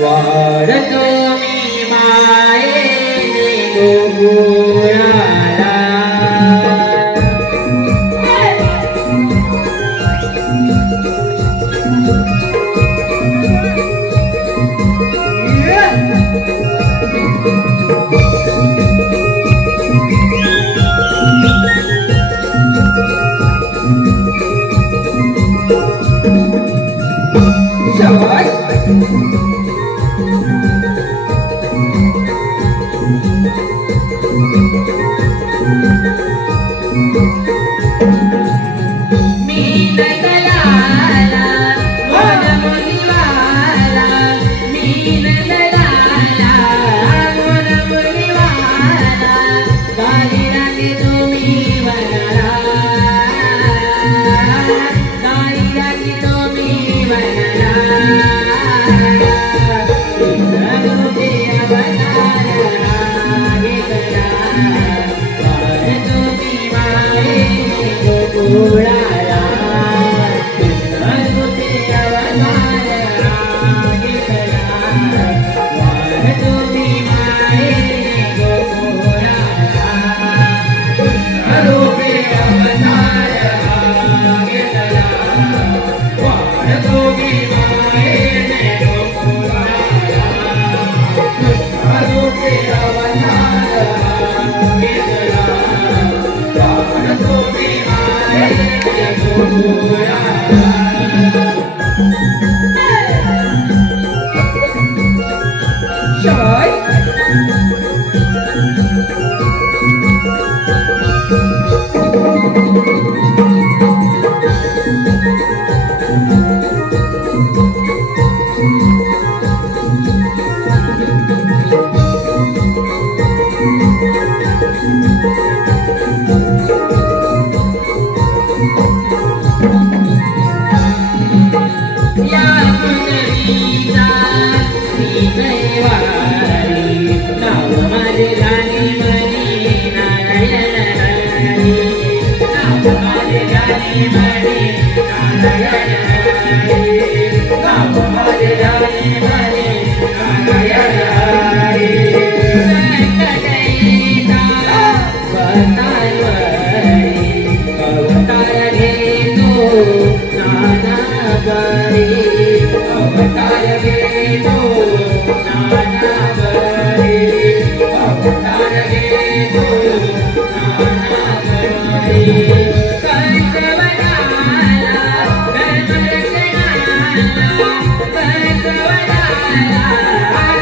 वाढतो मी मायेने गोकुळाला मी नंदलाला मोहन मुरलीवाला मी नंदलाला मोहन मुरलीवाला गाई रागी तुम्ही वनाला गाई रागी तुम्ही वनाला कृष्णरूपी अवतार घेतला तुम्ही मायेने गोकुळाला कृष्णरूपी अवतार घेतला तुम्ही मायेने गोकुळाला कृष्णरूपी अवतार घेतला तुम्ही मायेने गोकुळाला कृष्णरूपी अवतार घेतला तुम्ही मायेने गोकुळाला शाय या पुनरीचा श्रीदैवारी नाव माझे गाणी मनी नारायण हरी नाव माझे गाणी मनी नारायण हरी नाव माझे गाणी मनी नारायण हरी संकटयिता अवतारवरी अवतार घेतो नाना बरी अवतार घेतो नाना बरी अवतार घेतो नाना बरी कंसवदाला धर्मरक्षणाला कंसवदाला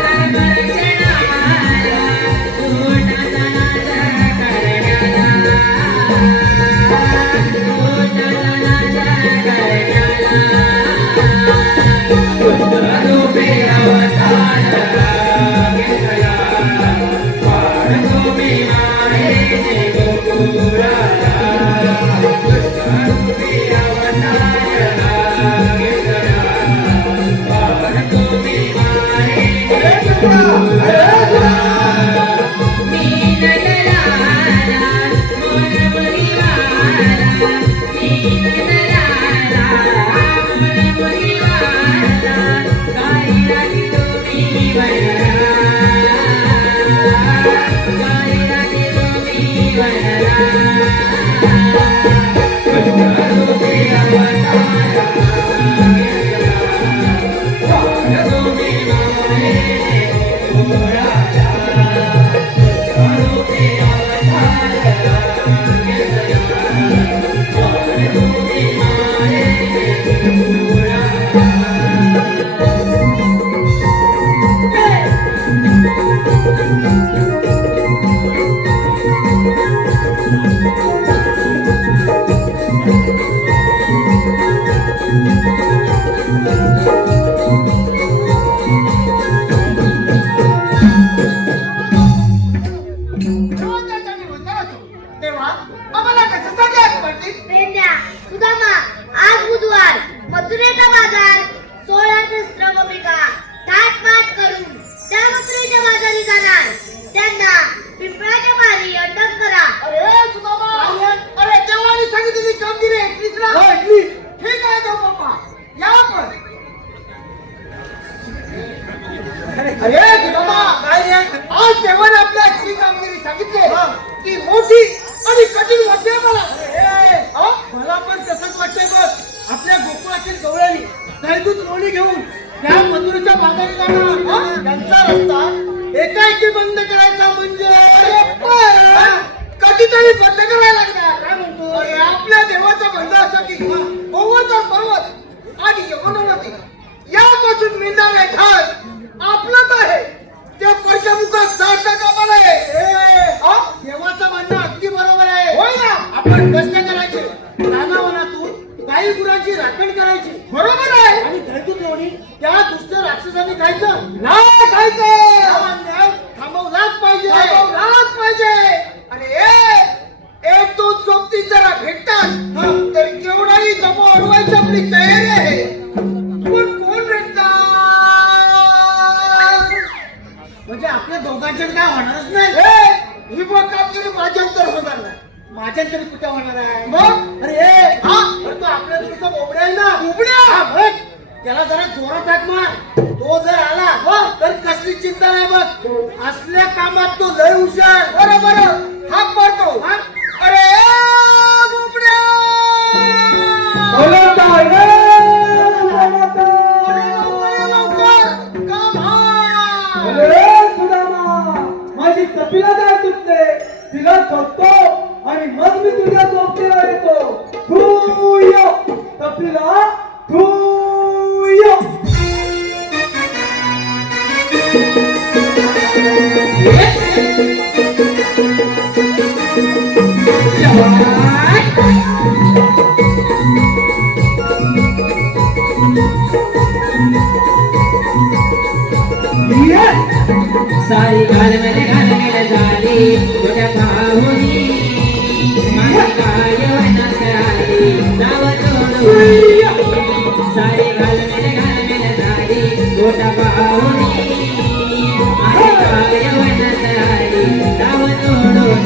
धर्मरक्षणाला कोणाचा नाश करण्याला कोणाचा नाश करण्याला तेव्हा आम्हाला कशासाठी आग पडली? पेंड्या सुदामा आज बुधवार मथुरेचा बाजार 16 शस्त्र भूमिका थाटमाट करून त्या मथुरेच्या बाजारी जाणार त्यांना पिंपळाच्या पारी अटक करा. अरे सुदामा, अरे तेव्हा मी सांगितलेली कामगिरी ऐकलीस ना? ठीक आहे तो पप्पा, या पण. अरे सुदामा, आज देवाने आपल्या आजची कामगिरी सांगितली ती मोठी आणि कठीण वाटते मला. मला पण तसंच वाटतंय बघ. आपल्या गोकुळातील गवळणी दैदूत लोणी घेऊन त्या मथुरेच्या बाजारी जाणार. त्यांचा रस्ता एकाएकी बंद करायचा म्हणजे कधीतरी बंद करायला लागणार. काय म्हणतो? अरे आपल्या देवाचा बंद असं की गोवर्धन पर्वत आणि यमुना नदी यापासून मिळणारे धन आपलंच आहे. त्या परच्या मुखात जास्त कामा नये. देवाचं म्हणणं अगदी बरोबर आहे. होय ना? आपण कष्ट करायचे, रानावनातून गाई गुरांची राखण करायची. बरोबर आहे. आणि दैदूत लोणी त्या दुष्ट राक्षसांनी खायचं. नाही खायचं. हा अन्याय थांबवलाच पाहिजे. थांबवलाच पाहिजे. आणि एक दोन सोबती जरा भेटतात तर केवढाही जमा अडवायची आपली तयारी आहे. पण कोण भेटणार? म्हणजे आपल्या दोघांच्या काय होणारच नाही. ही बघ कामगिरी माझ्यानंतर होणार नाही. माझ्यातरी कुठे होणार आहे? मग? अरे तो आपल्या तुमचा बोबड्या आहे ना. बोबड्या? बघ त्याला जरा जोरात हाक मार. तो जर आला तर कसली चिंता नाही बघ. असल्या कामात तो लय हुशार. बरोबर हाक मारतो. अरे बोबड्या! लवकर, लवकर, काम हा. माझी कपिला काय तुटते तिला थकतो आणि मग मी तुझ्या झोपडीवर येतो. तू यो कपिला तू यो. सारी घालमेल झाली तुझ्या भाऊनी माझी काय वनात आली नाव जोडून. सारी घालमेल झाली तुझ्या भाऊनी माझी काय वनात आली नाव जोडून.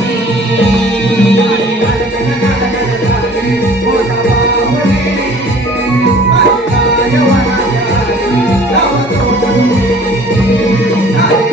सारी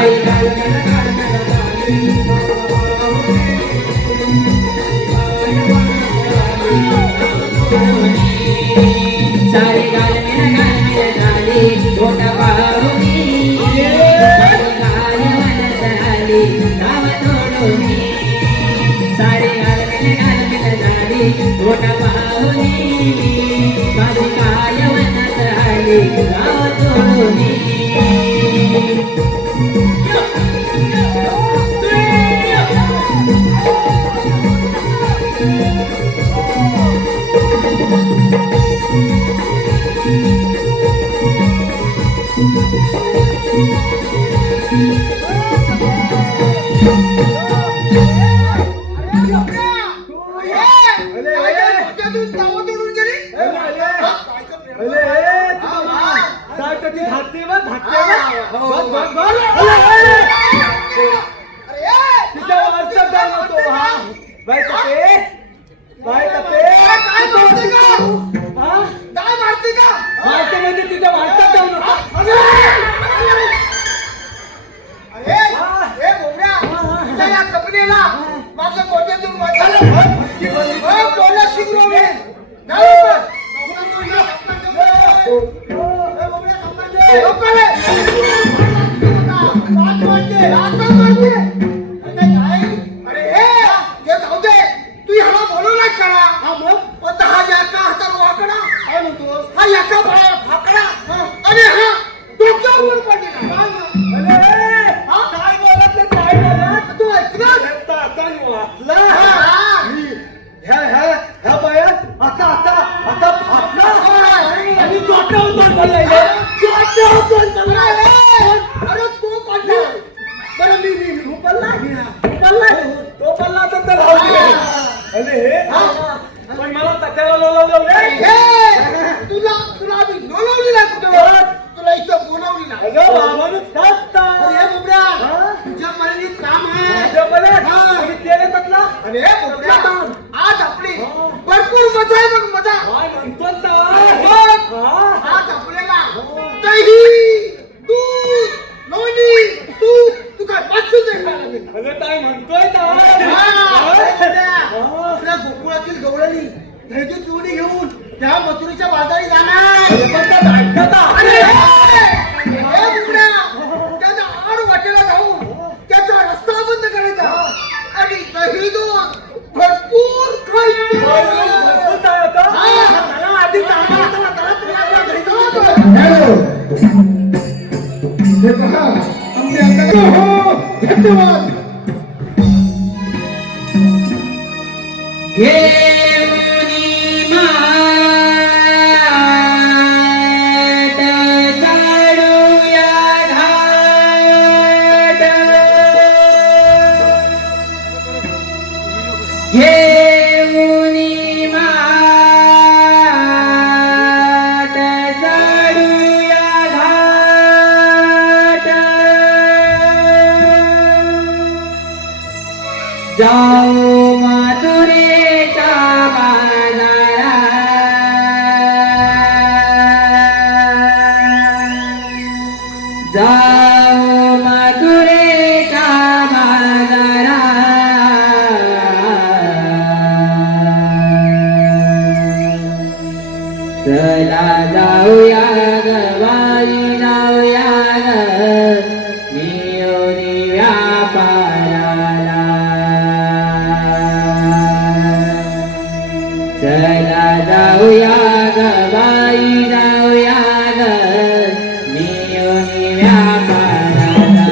साडी घालून साडी घालून झाली मोठा पाहुणी काय म्हणत आली नाव तोडून साडी घालून झाली मोठा पाहुणी माझी काय म्हणत आली नाव तोडून आज आपली भरपूर मजा आहे बघ मजा आज आपल्याला दही दूध लोणी तू काय पाचशे आपल्या गोकुळातील गवळणी दहीची चुडी घेऊन त्या मथुरीच्या बाजारी जाणार त्याच्या आड वाटेला जाऊन त्याचा रस्ता बंद करायचा आणि दही दूध भरपूर धन्यवाद जाओ मथुरेच्या बाजारात जाओ मथुरेच्या बाजारात चला जाऊया ग बाई जाऊया ग मिळून व्यापाराला चला जाऊया ग बाई जाऊया ग मिळून व्यापाराला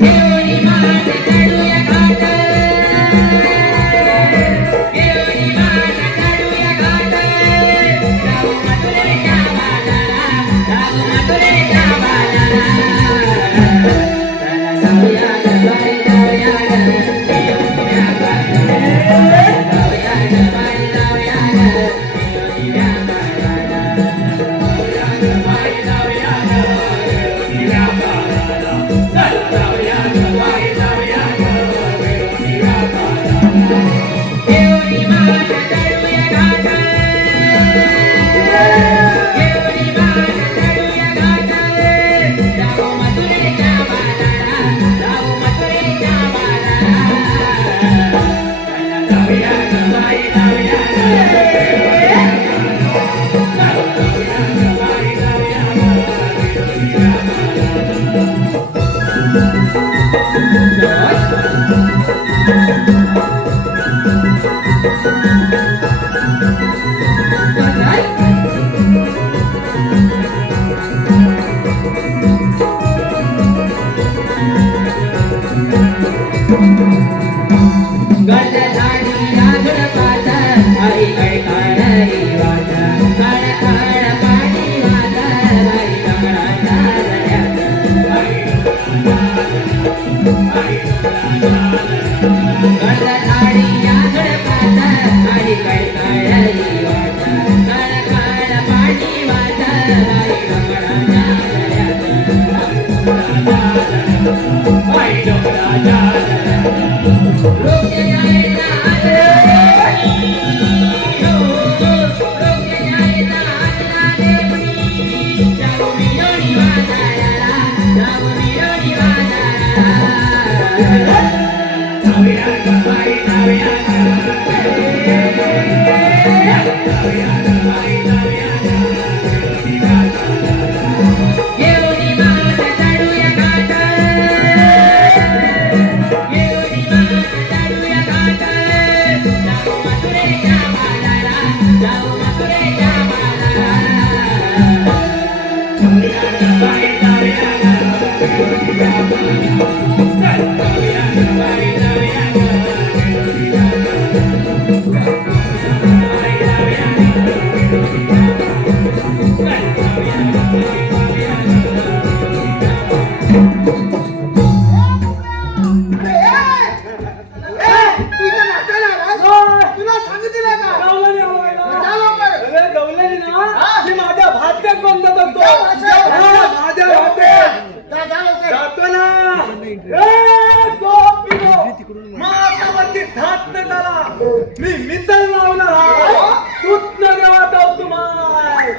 घेऊन माठ चढूया घाट घेऊन मान चढूया घाट, घेऊन मान चढूया घाट, जाऊ मथुरेच्या बाजारा, जाऊ मथुरेच्या बाजारा. चला जाऊया ग बाई, जाऊया गड झाडीला झुडपात आई काय काळी वाट, काळ काळ पाणी वाट, बाई डोंगराच्या दऱ्यात, गड झाडीला झुडपात आई काय काळी वाट, काळ काळ पाणी वाट, बाई डोंगराच्या तुला सांगितलं ना गावला नाही आवडायला. जा लवकर. अरे गवलेली ना हा. मी माझ्या भात्यात बंद करतो. जा, जा. हा, माझ्या भात्यात. जा लवकर. जातो ना. ए, गोपिनो. मातावरती धात न झाला. मी मितल लावला हा. तूच न देवाचा तुम्हाय.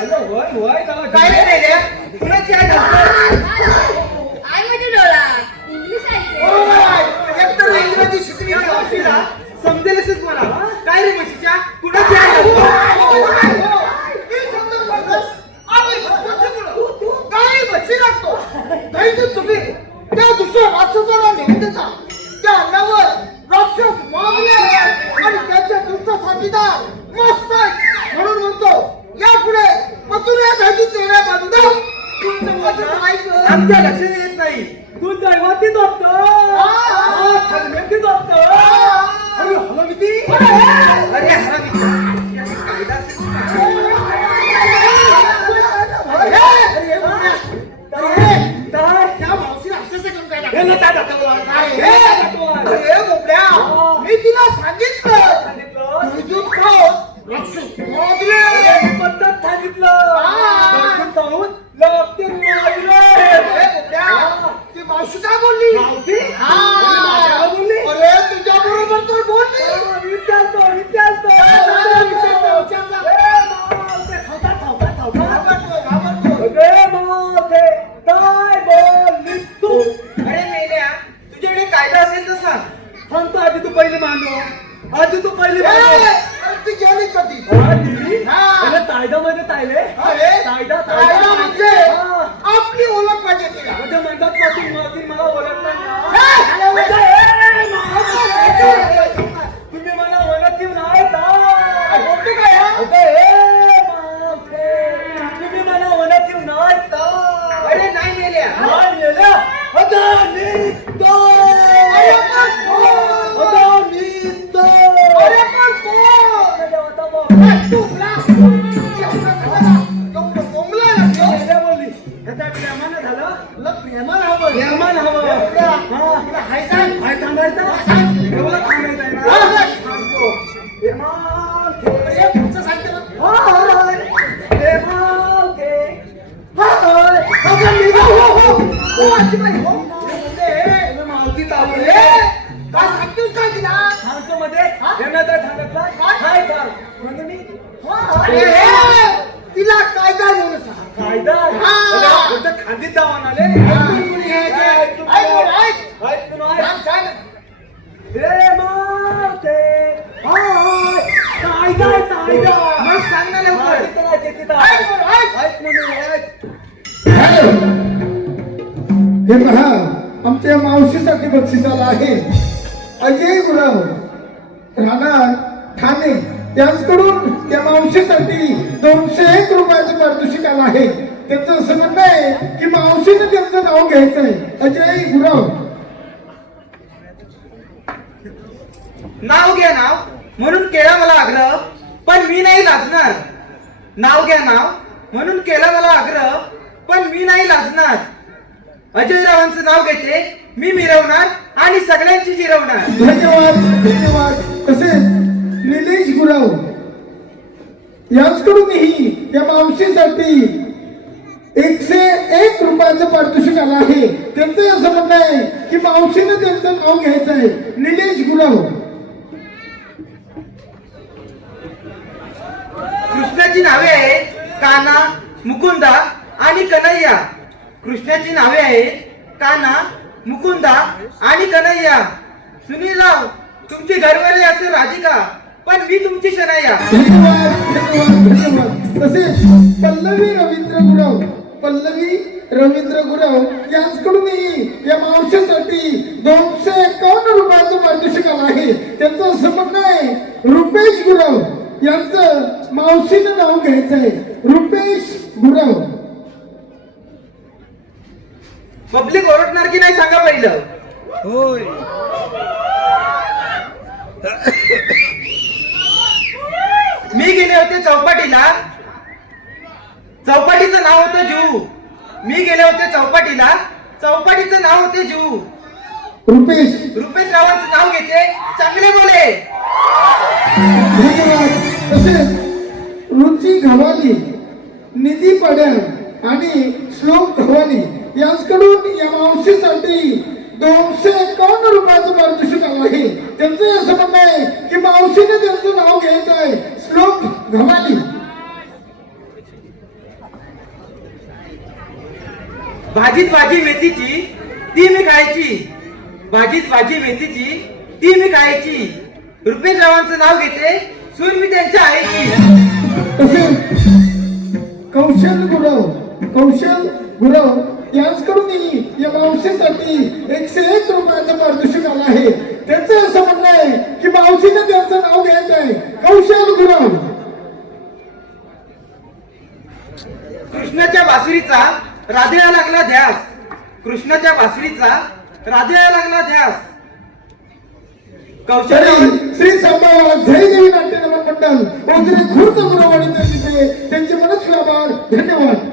अरे होय होय त्याला काय रे रे कुणाची आहे आय म्हणजे डोळा इंग्लिश आहे एकतर इंग्रजी शिकली तिला समजेलच मला. काय रे म्हशीच्या कुणाची आहे? तुम्ही त्या दुसऱ्या राक्षसाला नेऊन देता त्या अन्नावर राक्षस मागले आणि त्याच्या दुष्ट साथीदार मस्त आहे. म्हणून म्हणतो यापुढे मथुरा भेटून देण्या बंद. तुमचं वचन ऐकलं. आमच्या लक्षात येत नाही. तू दैवातीत होतो. थलमेतीत होतो. अरे हलविती. अरे हरामी. त्या मावशीला असं करून काय हे नका दाखवला. अरे बोबड्या मी तिला सांगितलं दूध खाऊन राक्षस मागले. पद्धत सांगितलं. दर्शन पाहून लोक ते मागले. ती मावशी काय बोलली मावशी? हा. बोलली? अरे तुझ्या बरोबर तर बोलली. विचारतो. अरे मेल्या तुझ्याकडे कायदा असेल तर सांग. सांगतो आधी तू पहिली मांडव. आधी तू पहिली मांडव. ती गेली कधी हा. कायद्यामध्ये तायले. अरे कायदा कायदा म्हणजे हा. आपली ओळख पाहिजे तिला. म्हणजे म्हणतात ना तू मला ओळखलं ना. तुम्ही मला ओळखी नाही बोलते काय हा? तुम्ही मला ओळखी नाही अरे नाही मेल्या अरे पण कोण? तू उभला. एवढं बोंबला ना तो. प्रेमानं झालं. तुला प्रेमानं हवं. प्रेमान हवं. तुला हाय सांग. काय सांगायचं? एवढं सांगायचं आहे ना? हा. सांगतो. प्रेमान अरे पुढचं सांगते ना. हा, हा, हो आजीबाई हो तुम्ही मावशीत आवडले ए, काय सांगतोस काय तिला सांगतो मध्ये हा? यांना तर सांगितलं काय? काय कर म्हणजे मी अरे हे, तिला कायदा म्हणून सांग कायदा हा. बोलतो खांदीत जाऊ म्हणाले ऐक, ऐक. सांग, सांग. हे माते हाय कायदा आहे, कायदा मग सांग ना लवकर. माहिती तर आहे, किती तर ऐक आहे. म्हणून, ऐक. ऐक म्हणून, ऐक. हे पहा आमच्या मावशीसाठी बक्षिसाला आहे अजय गुराव राहणार ठाणे त्यांच्याकडून त्या मावशीसाठी 201 रुपयाचं पारितोषिक आलं आहे. त्यांचं असं म्हणणं आहे की मावशीने त्यांचं नाव घ्यायचं आहे अजय गुराव. नाव घ्या नाव म्हणून केला मला आग्रह पण मी नाही लाजणार. नाव घ्या नाव म्हणून केला मला आग्रह पण मी नाही लाजणार. अजयरावांचं नाव घेते मी मिरवणार आणि सगळ्यांची जिरवणार. धन्यवाद धन्यवाद. तसेच निलेश गुराव यांच्याकडूनही त्या मावशीसाठी 101 रुपयाचं पारितोषिक आलं आहे. त्यांचं असं म्हणणं आहे की मावशीने त्यांचं नाव घ्यायचं आहे निलेश गुराव. कृष्णाची नावे आहेत काना, मुकुंदा आणि कन्हैया. कृष्णाची नावे आहेत काना, मुकुंदा आणि कन्हैया. सुनीलराव तुमची घरवाली असेल राधिका पण मी तुमची शनैया. धन्यवाद धन्यवाद धन्यवाद. तसेच पल्लवी रवींद्र गुराव यांच्याकडूनही या मावशीसाठी 251 रुपयाचं पारितोषिक आलं आहे. त्यांचं असं म्हणणं आहे रुपेश गुराव यांचं मावशीनं नाव घ्यायचं आहे रुपेश गुराव. पब्लिक ओरडणार की नाही सांगा पहिलं. होय मी गेले होते चौपाटीला. चौपाटीचं नाव होतं जू. मी गेले होते चौपाटीला. चौपाटीचं नाव होते जू. रुपेश रुपेश रावांचं नाव घेते चांगले बोले. धन्यवाद. तसेच रुची घवाली, निधी पड्याल आणि श्लोक घवाली यांच्याकडून या मावशीसाठी 251 रुपयाचं पारितोषिक आलं आहे. त्यांचं असं म्हणणं आहे की मावशीने त्यांचं नाव घ्यायचं आहे श्लोक घवाली. भाजीत भाजी मेथीची ती मी खायची. भाजीत भाजी मेथीची ती मी खायची. रुपेश रावांचं नाव घेते सून मी त्यांच्या आईची. तसेच कौशल गुरव यांच्याकडूनही या मावशीसाठी 101 रुपयाचं पारितोषिक आलं आहे. त्यांचं असं म्हणणं आहे की मावशीने त्यांचं नाव घ्यायचं आहे कौशल गुरव. कृष्णाच्या बासुरीचा राधेला लागला ध्यास. कृष्णाच्या बासुरीचा राधेला लागला ध्यास. कौशल तरी श्री संभावाला जय देवी नाट्य नमन मंडळ ओझरे खुर्द गुरव आणि त्यांचे मनस्वी आभार. धन्यवाद.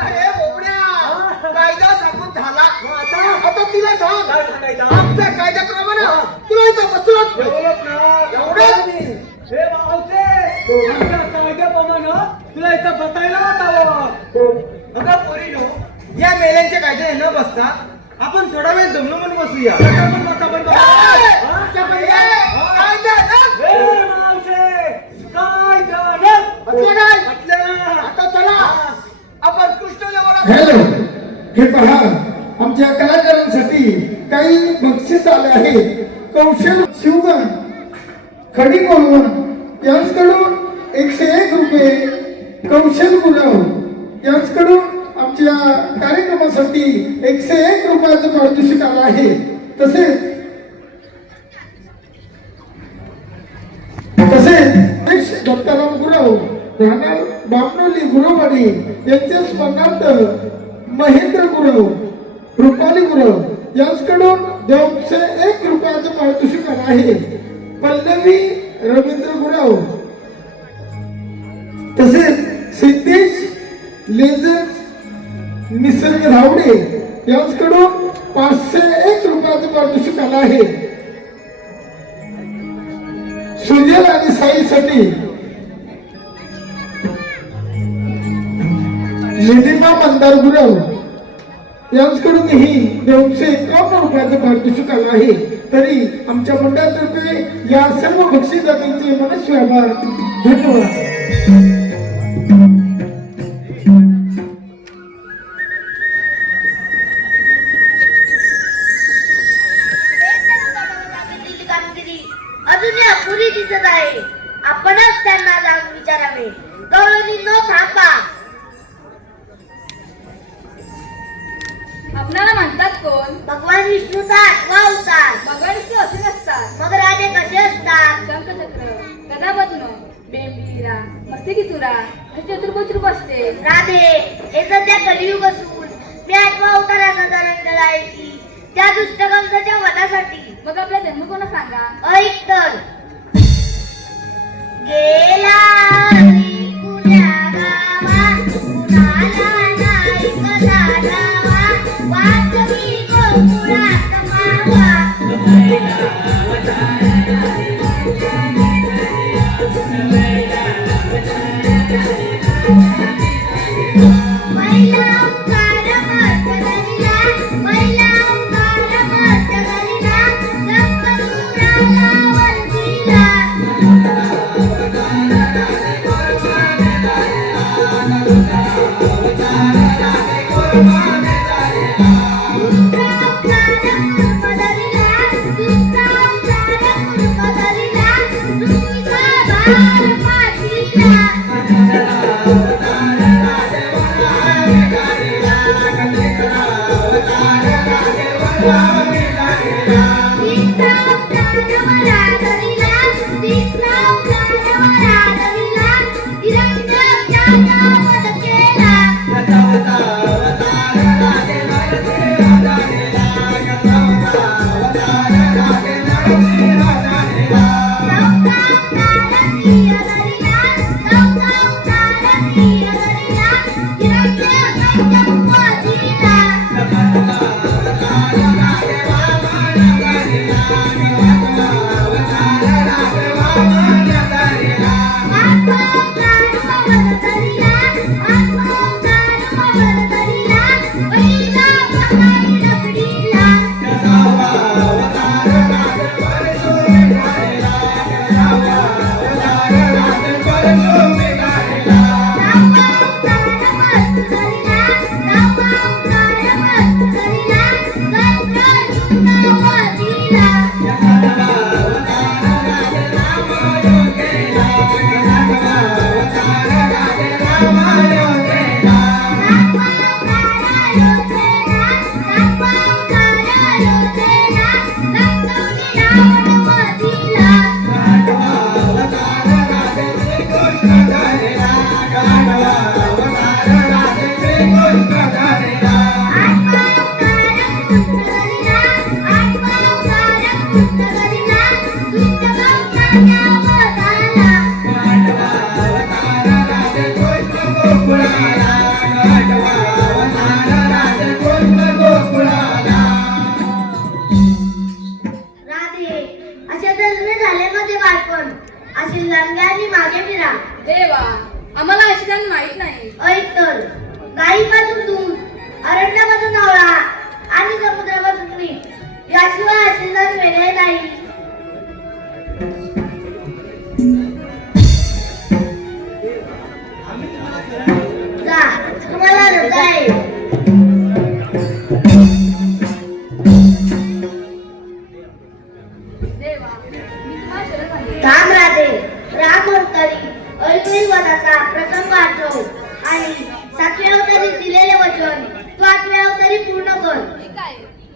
अरे बोबड्या, कायदा सांगून झाला. आता तिला सांग, काय सांगायचं? आमच्या कायद्याप्रमाणे तुला इथं बसवत नाही. एवढंच ना. एवढंच? हे मावते आमच्या कायद्याप्रमाणे तुला इथं बसायला हवं. बघा पोरीनो, या मेल्यांच्या कायद्याने न बसता आपण थोडा वेळ जमलो म्हणून बसूया. पण बसा, पण बसा. आमच्या पहिले कायदा ना. हे मावते काय झालं? म्हटलं काय? म्हटलं. आता चला, आपण कृष्ण देवाला हॅलो, हे पहा, आमच्या कलाकारांसाठी काही बक्षीस आले आहे. कौशल शिवगण खडी कोलवण यांच्याकडून 101 रुपये, कौशल गुरव यांच्याकडून आमच्या कार्यक्रमासाठी 101 रुपयाचं पारितोषिक आलं आहे. तसेच दत्ताराम गुरव राहणार बामनोली गुरववाडी यांच्या स्मरणार्थ महेंद्र गुरव, रुपाली गुरव यांच्याकडून 201 रुपयाचं पारितोषिक आलं आहे. पल्लवी रवींद्र गुरव, तसेच सिद्धेश लेझर निसर्ग रावडे यांच्याकडून 501 रुपयाचं पारितोषिक आलं आहे. सुजल आणि साईसाठी निलिमा मंदार गुरव यांच्याकडूनही 251 रुपयाचं पारितोषिक आलं आहे. तरी आमच्या मंडळातर्फे या सर्व बक्षीसदात्यांचे मनस्वी आभार. धन्यवाद. कामगिरी अजूनही अपुरी दिसत आहे. आपणच त्यांना जाऊन विचारावे. गौरवनींनो थांबा. आपणाला म्हणतात कोण? भगवान विष्णूचा 8वा अवतार. मगरचे असे नसतात. मग राजे कसे असतात? शंखचक्र, गदापद्म, बेंबीरा, मस्तकी तुरा आणि चतुर्भुज रूप असते. राधे, हे सध्या कलियुग असून मी 8वा अवताराचा धारण केला आहे की त्या दुष्टकंसाच्या वधासाठी. मग आपला जन्म कोणा सांगा? ऐक तर. गेला हरी कुण्या गावा, कुणाला नाही कला डावा, वाचवी गोकुळात मावा. पहिला ओंकार मस्त घरीला, पहिला ओंकार मस्त घरीला, गंगसूराला वंदीला. मधीला अशी लंग्यानी मागे फिरा देवा आम्हाला अशी माहित नाही ऐकतर गाईपासून दूध अरण्यापासून नवरा आणि समुद्रापासून मीठ याशिवाय आशीर्वाद वेगळे नाही जा तुम्हाला रजा आहे देवा मी तुम्हाला शरण आहे थांब राधे राम अवतारी ऐकवेल वनाचा प्रसंग आठव आणि 7व्या अवतारी दिलेले वचन तू 8व्या अवतारी पूर्ण कर हे काय तुझी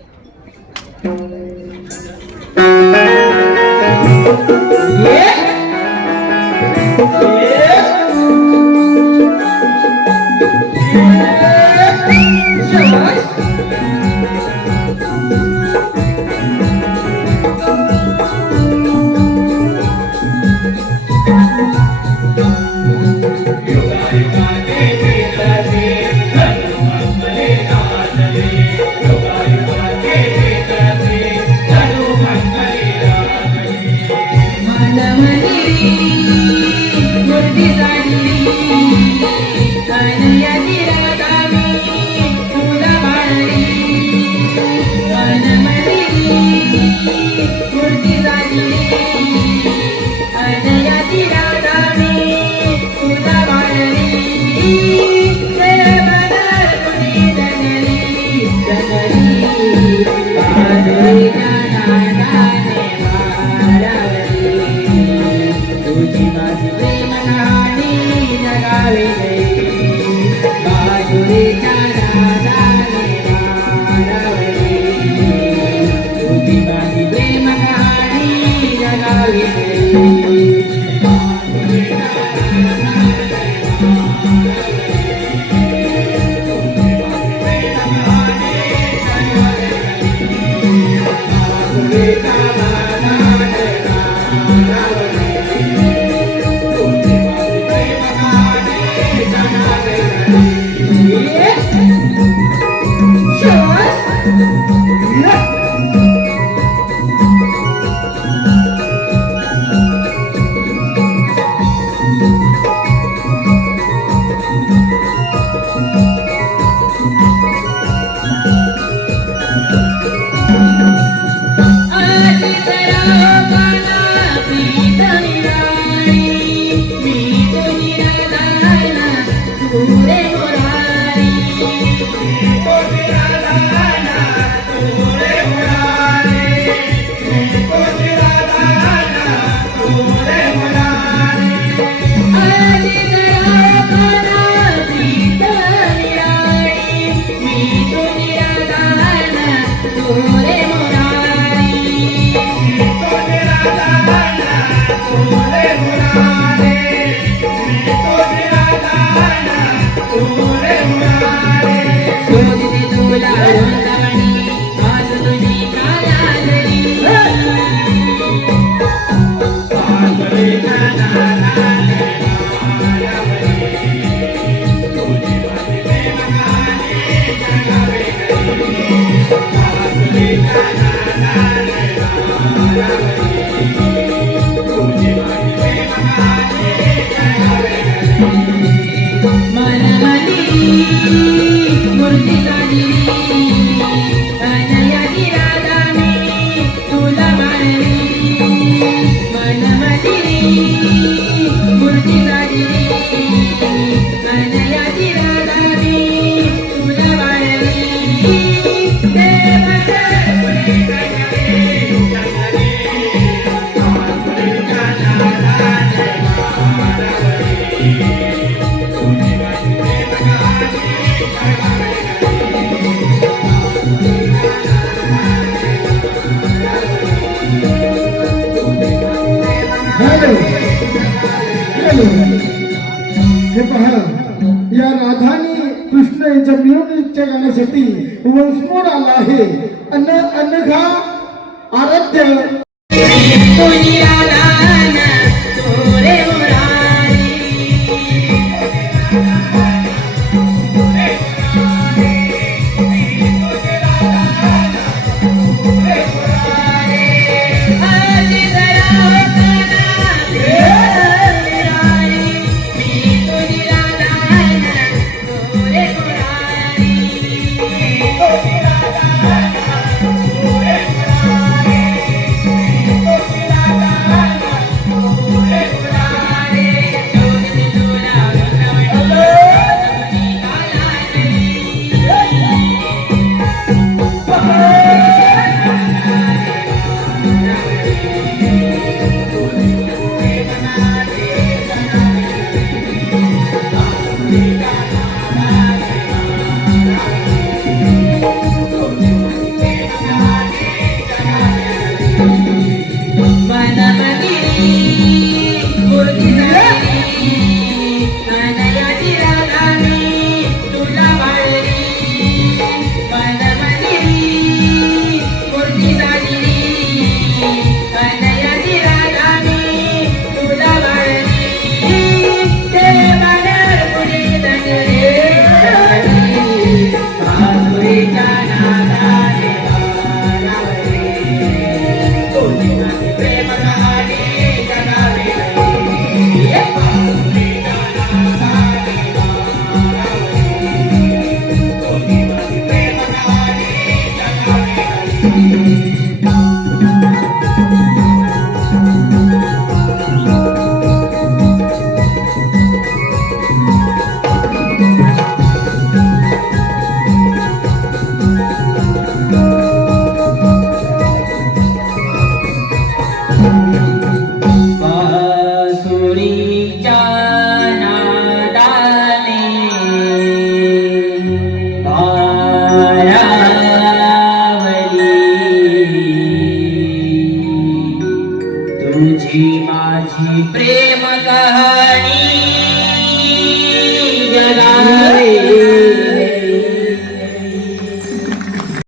पहा या राधाने कृष्ण यांच्या मिरवणुकीच्या गाण्यासाठी वंशमोड आला आहे. अनघा आराध्य तुझी राधान तोरे मुरारी आजी जरा होताना मुरारी मी तुझी राधान तोरे मुरारी बासुरीच्या नादाने तुझी माझी प्रेम कहाणी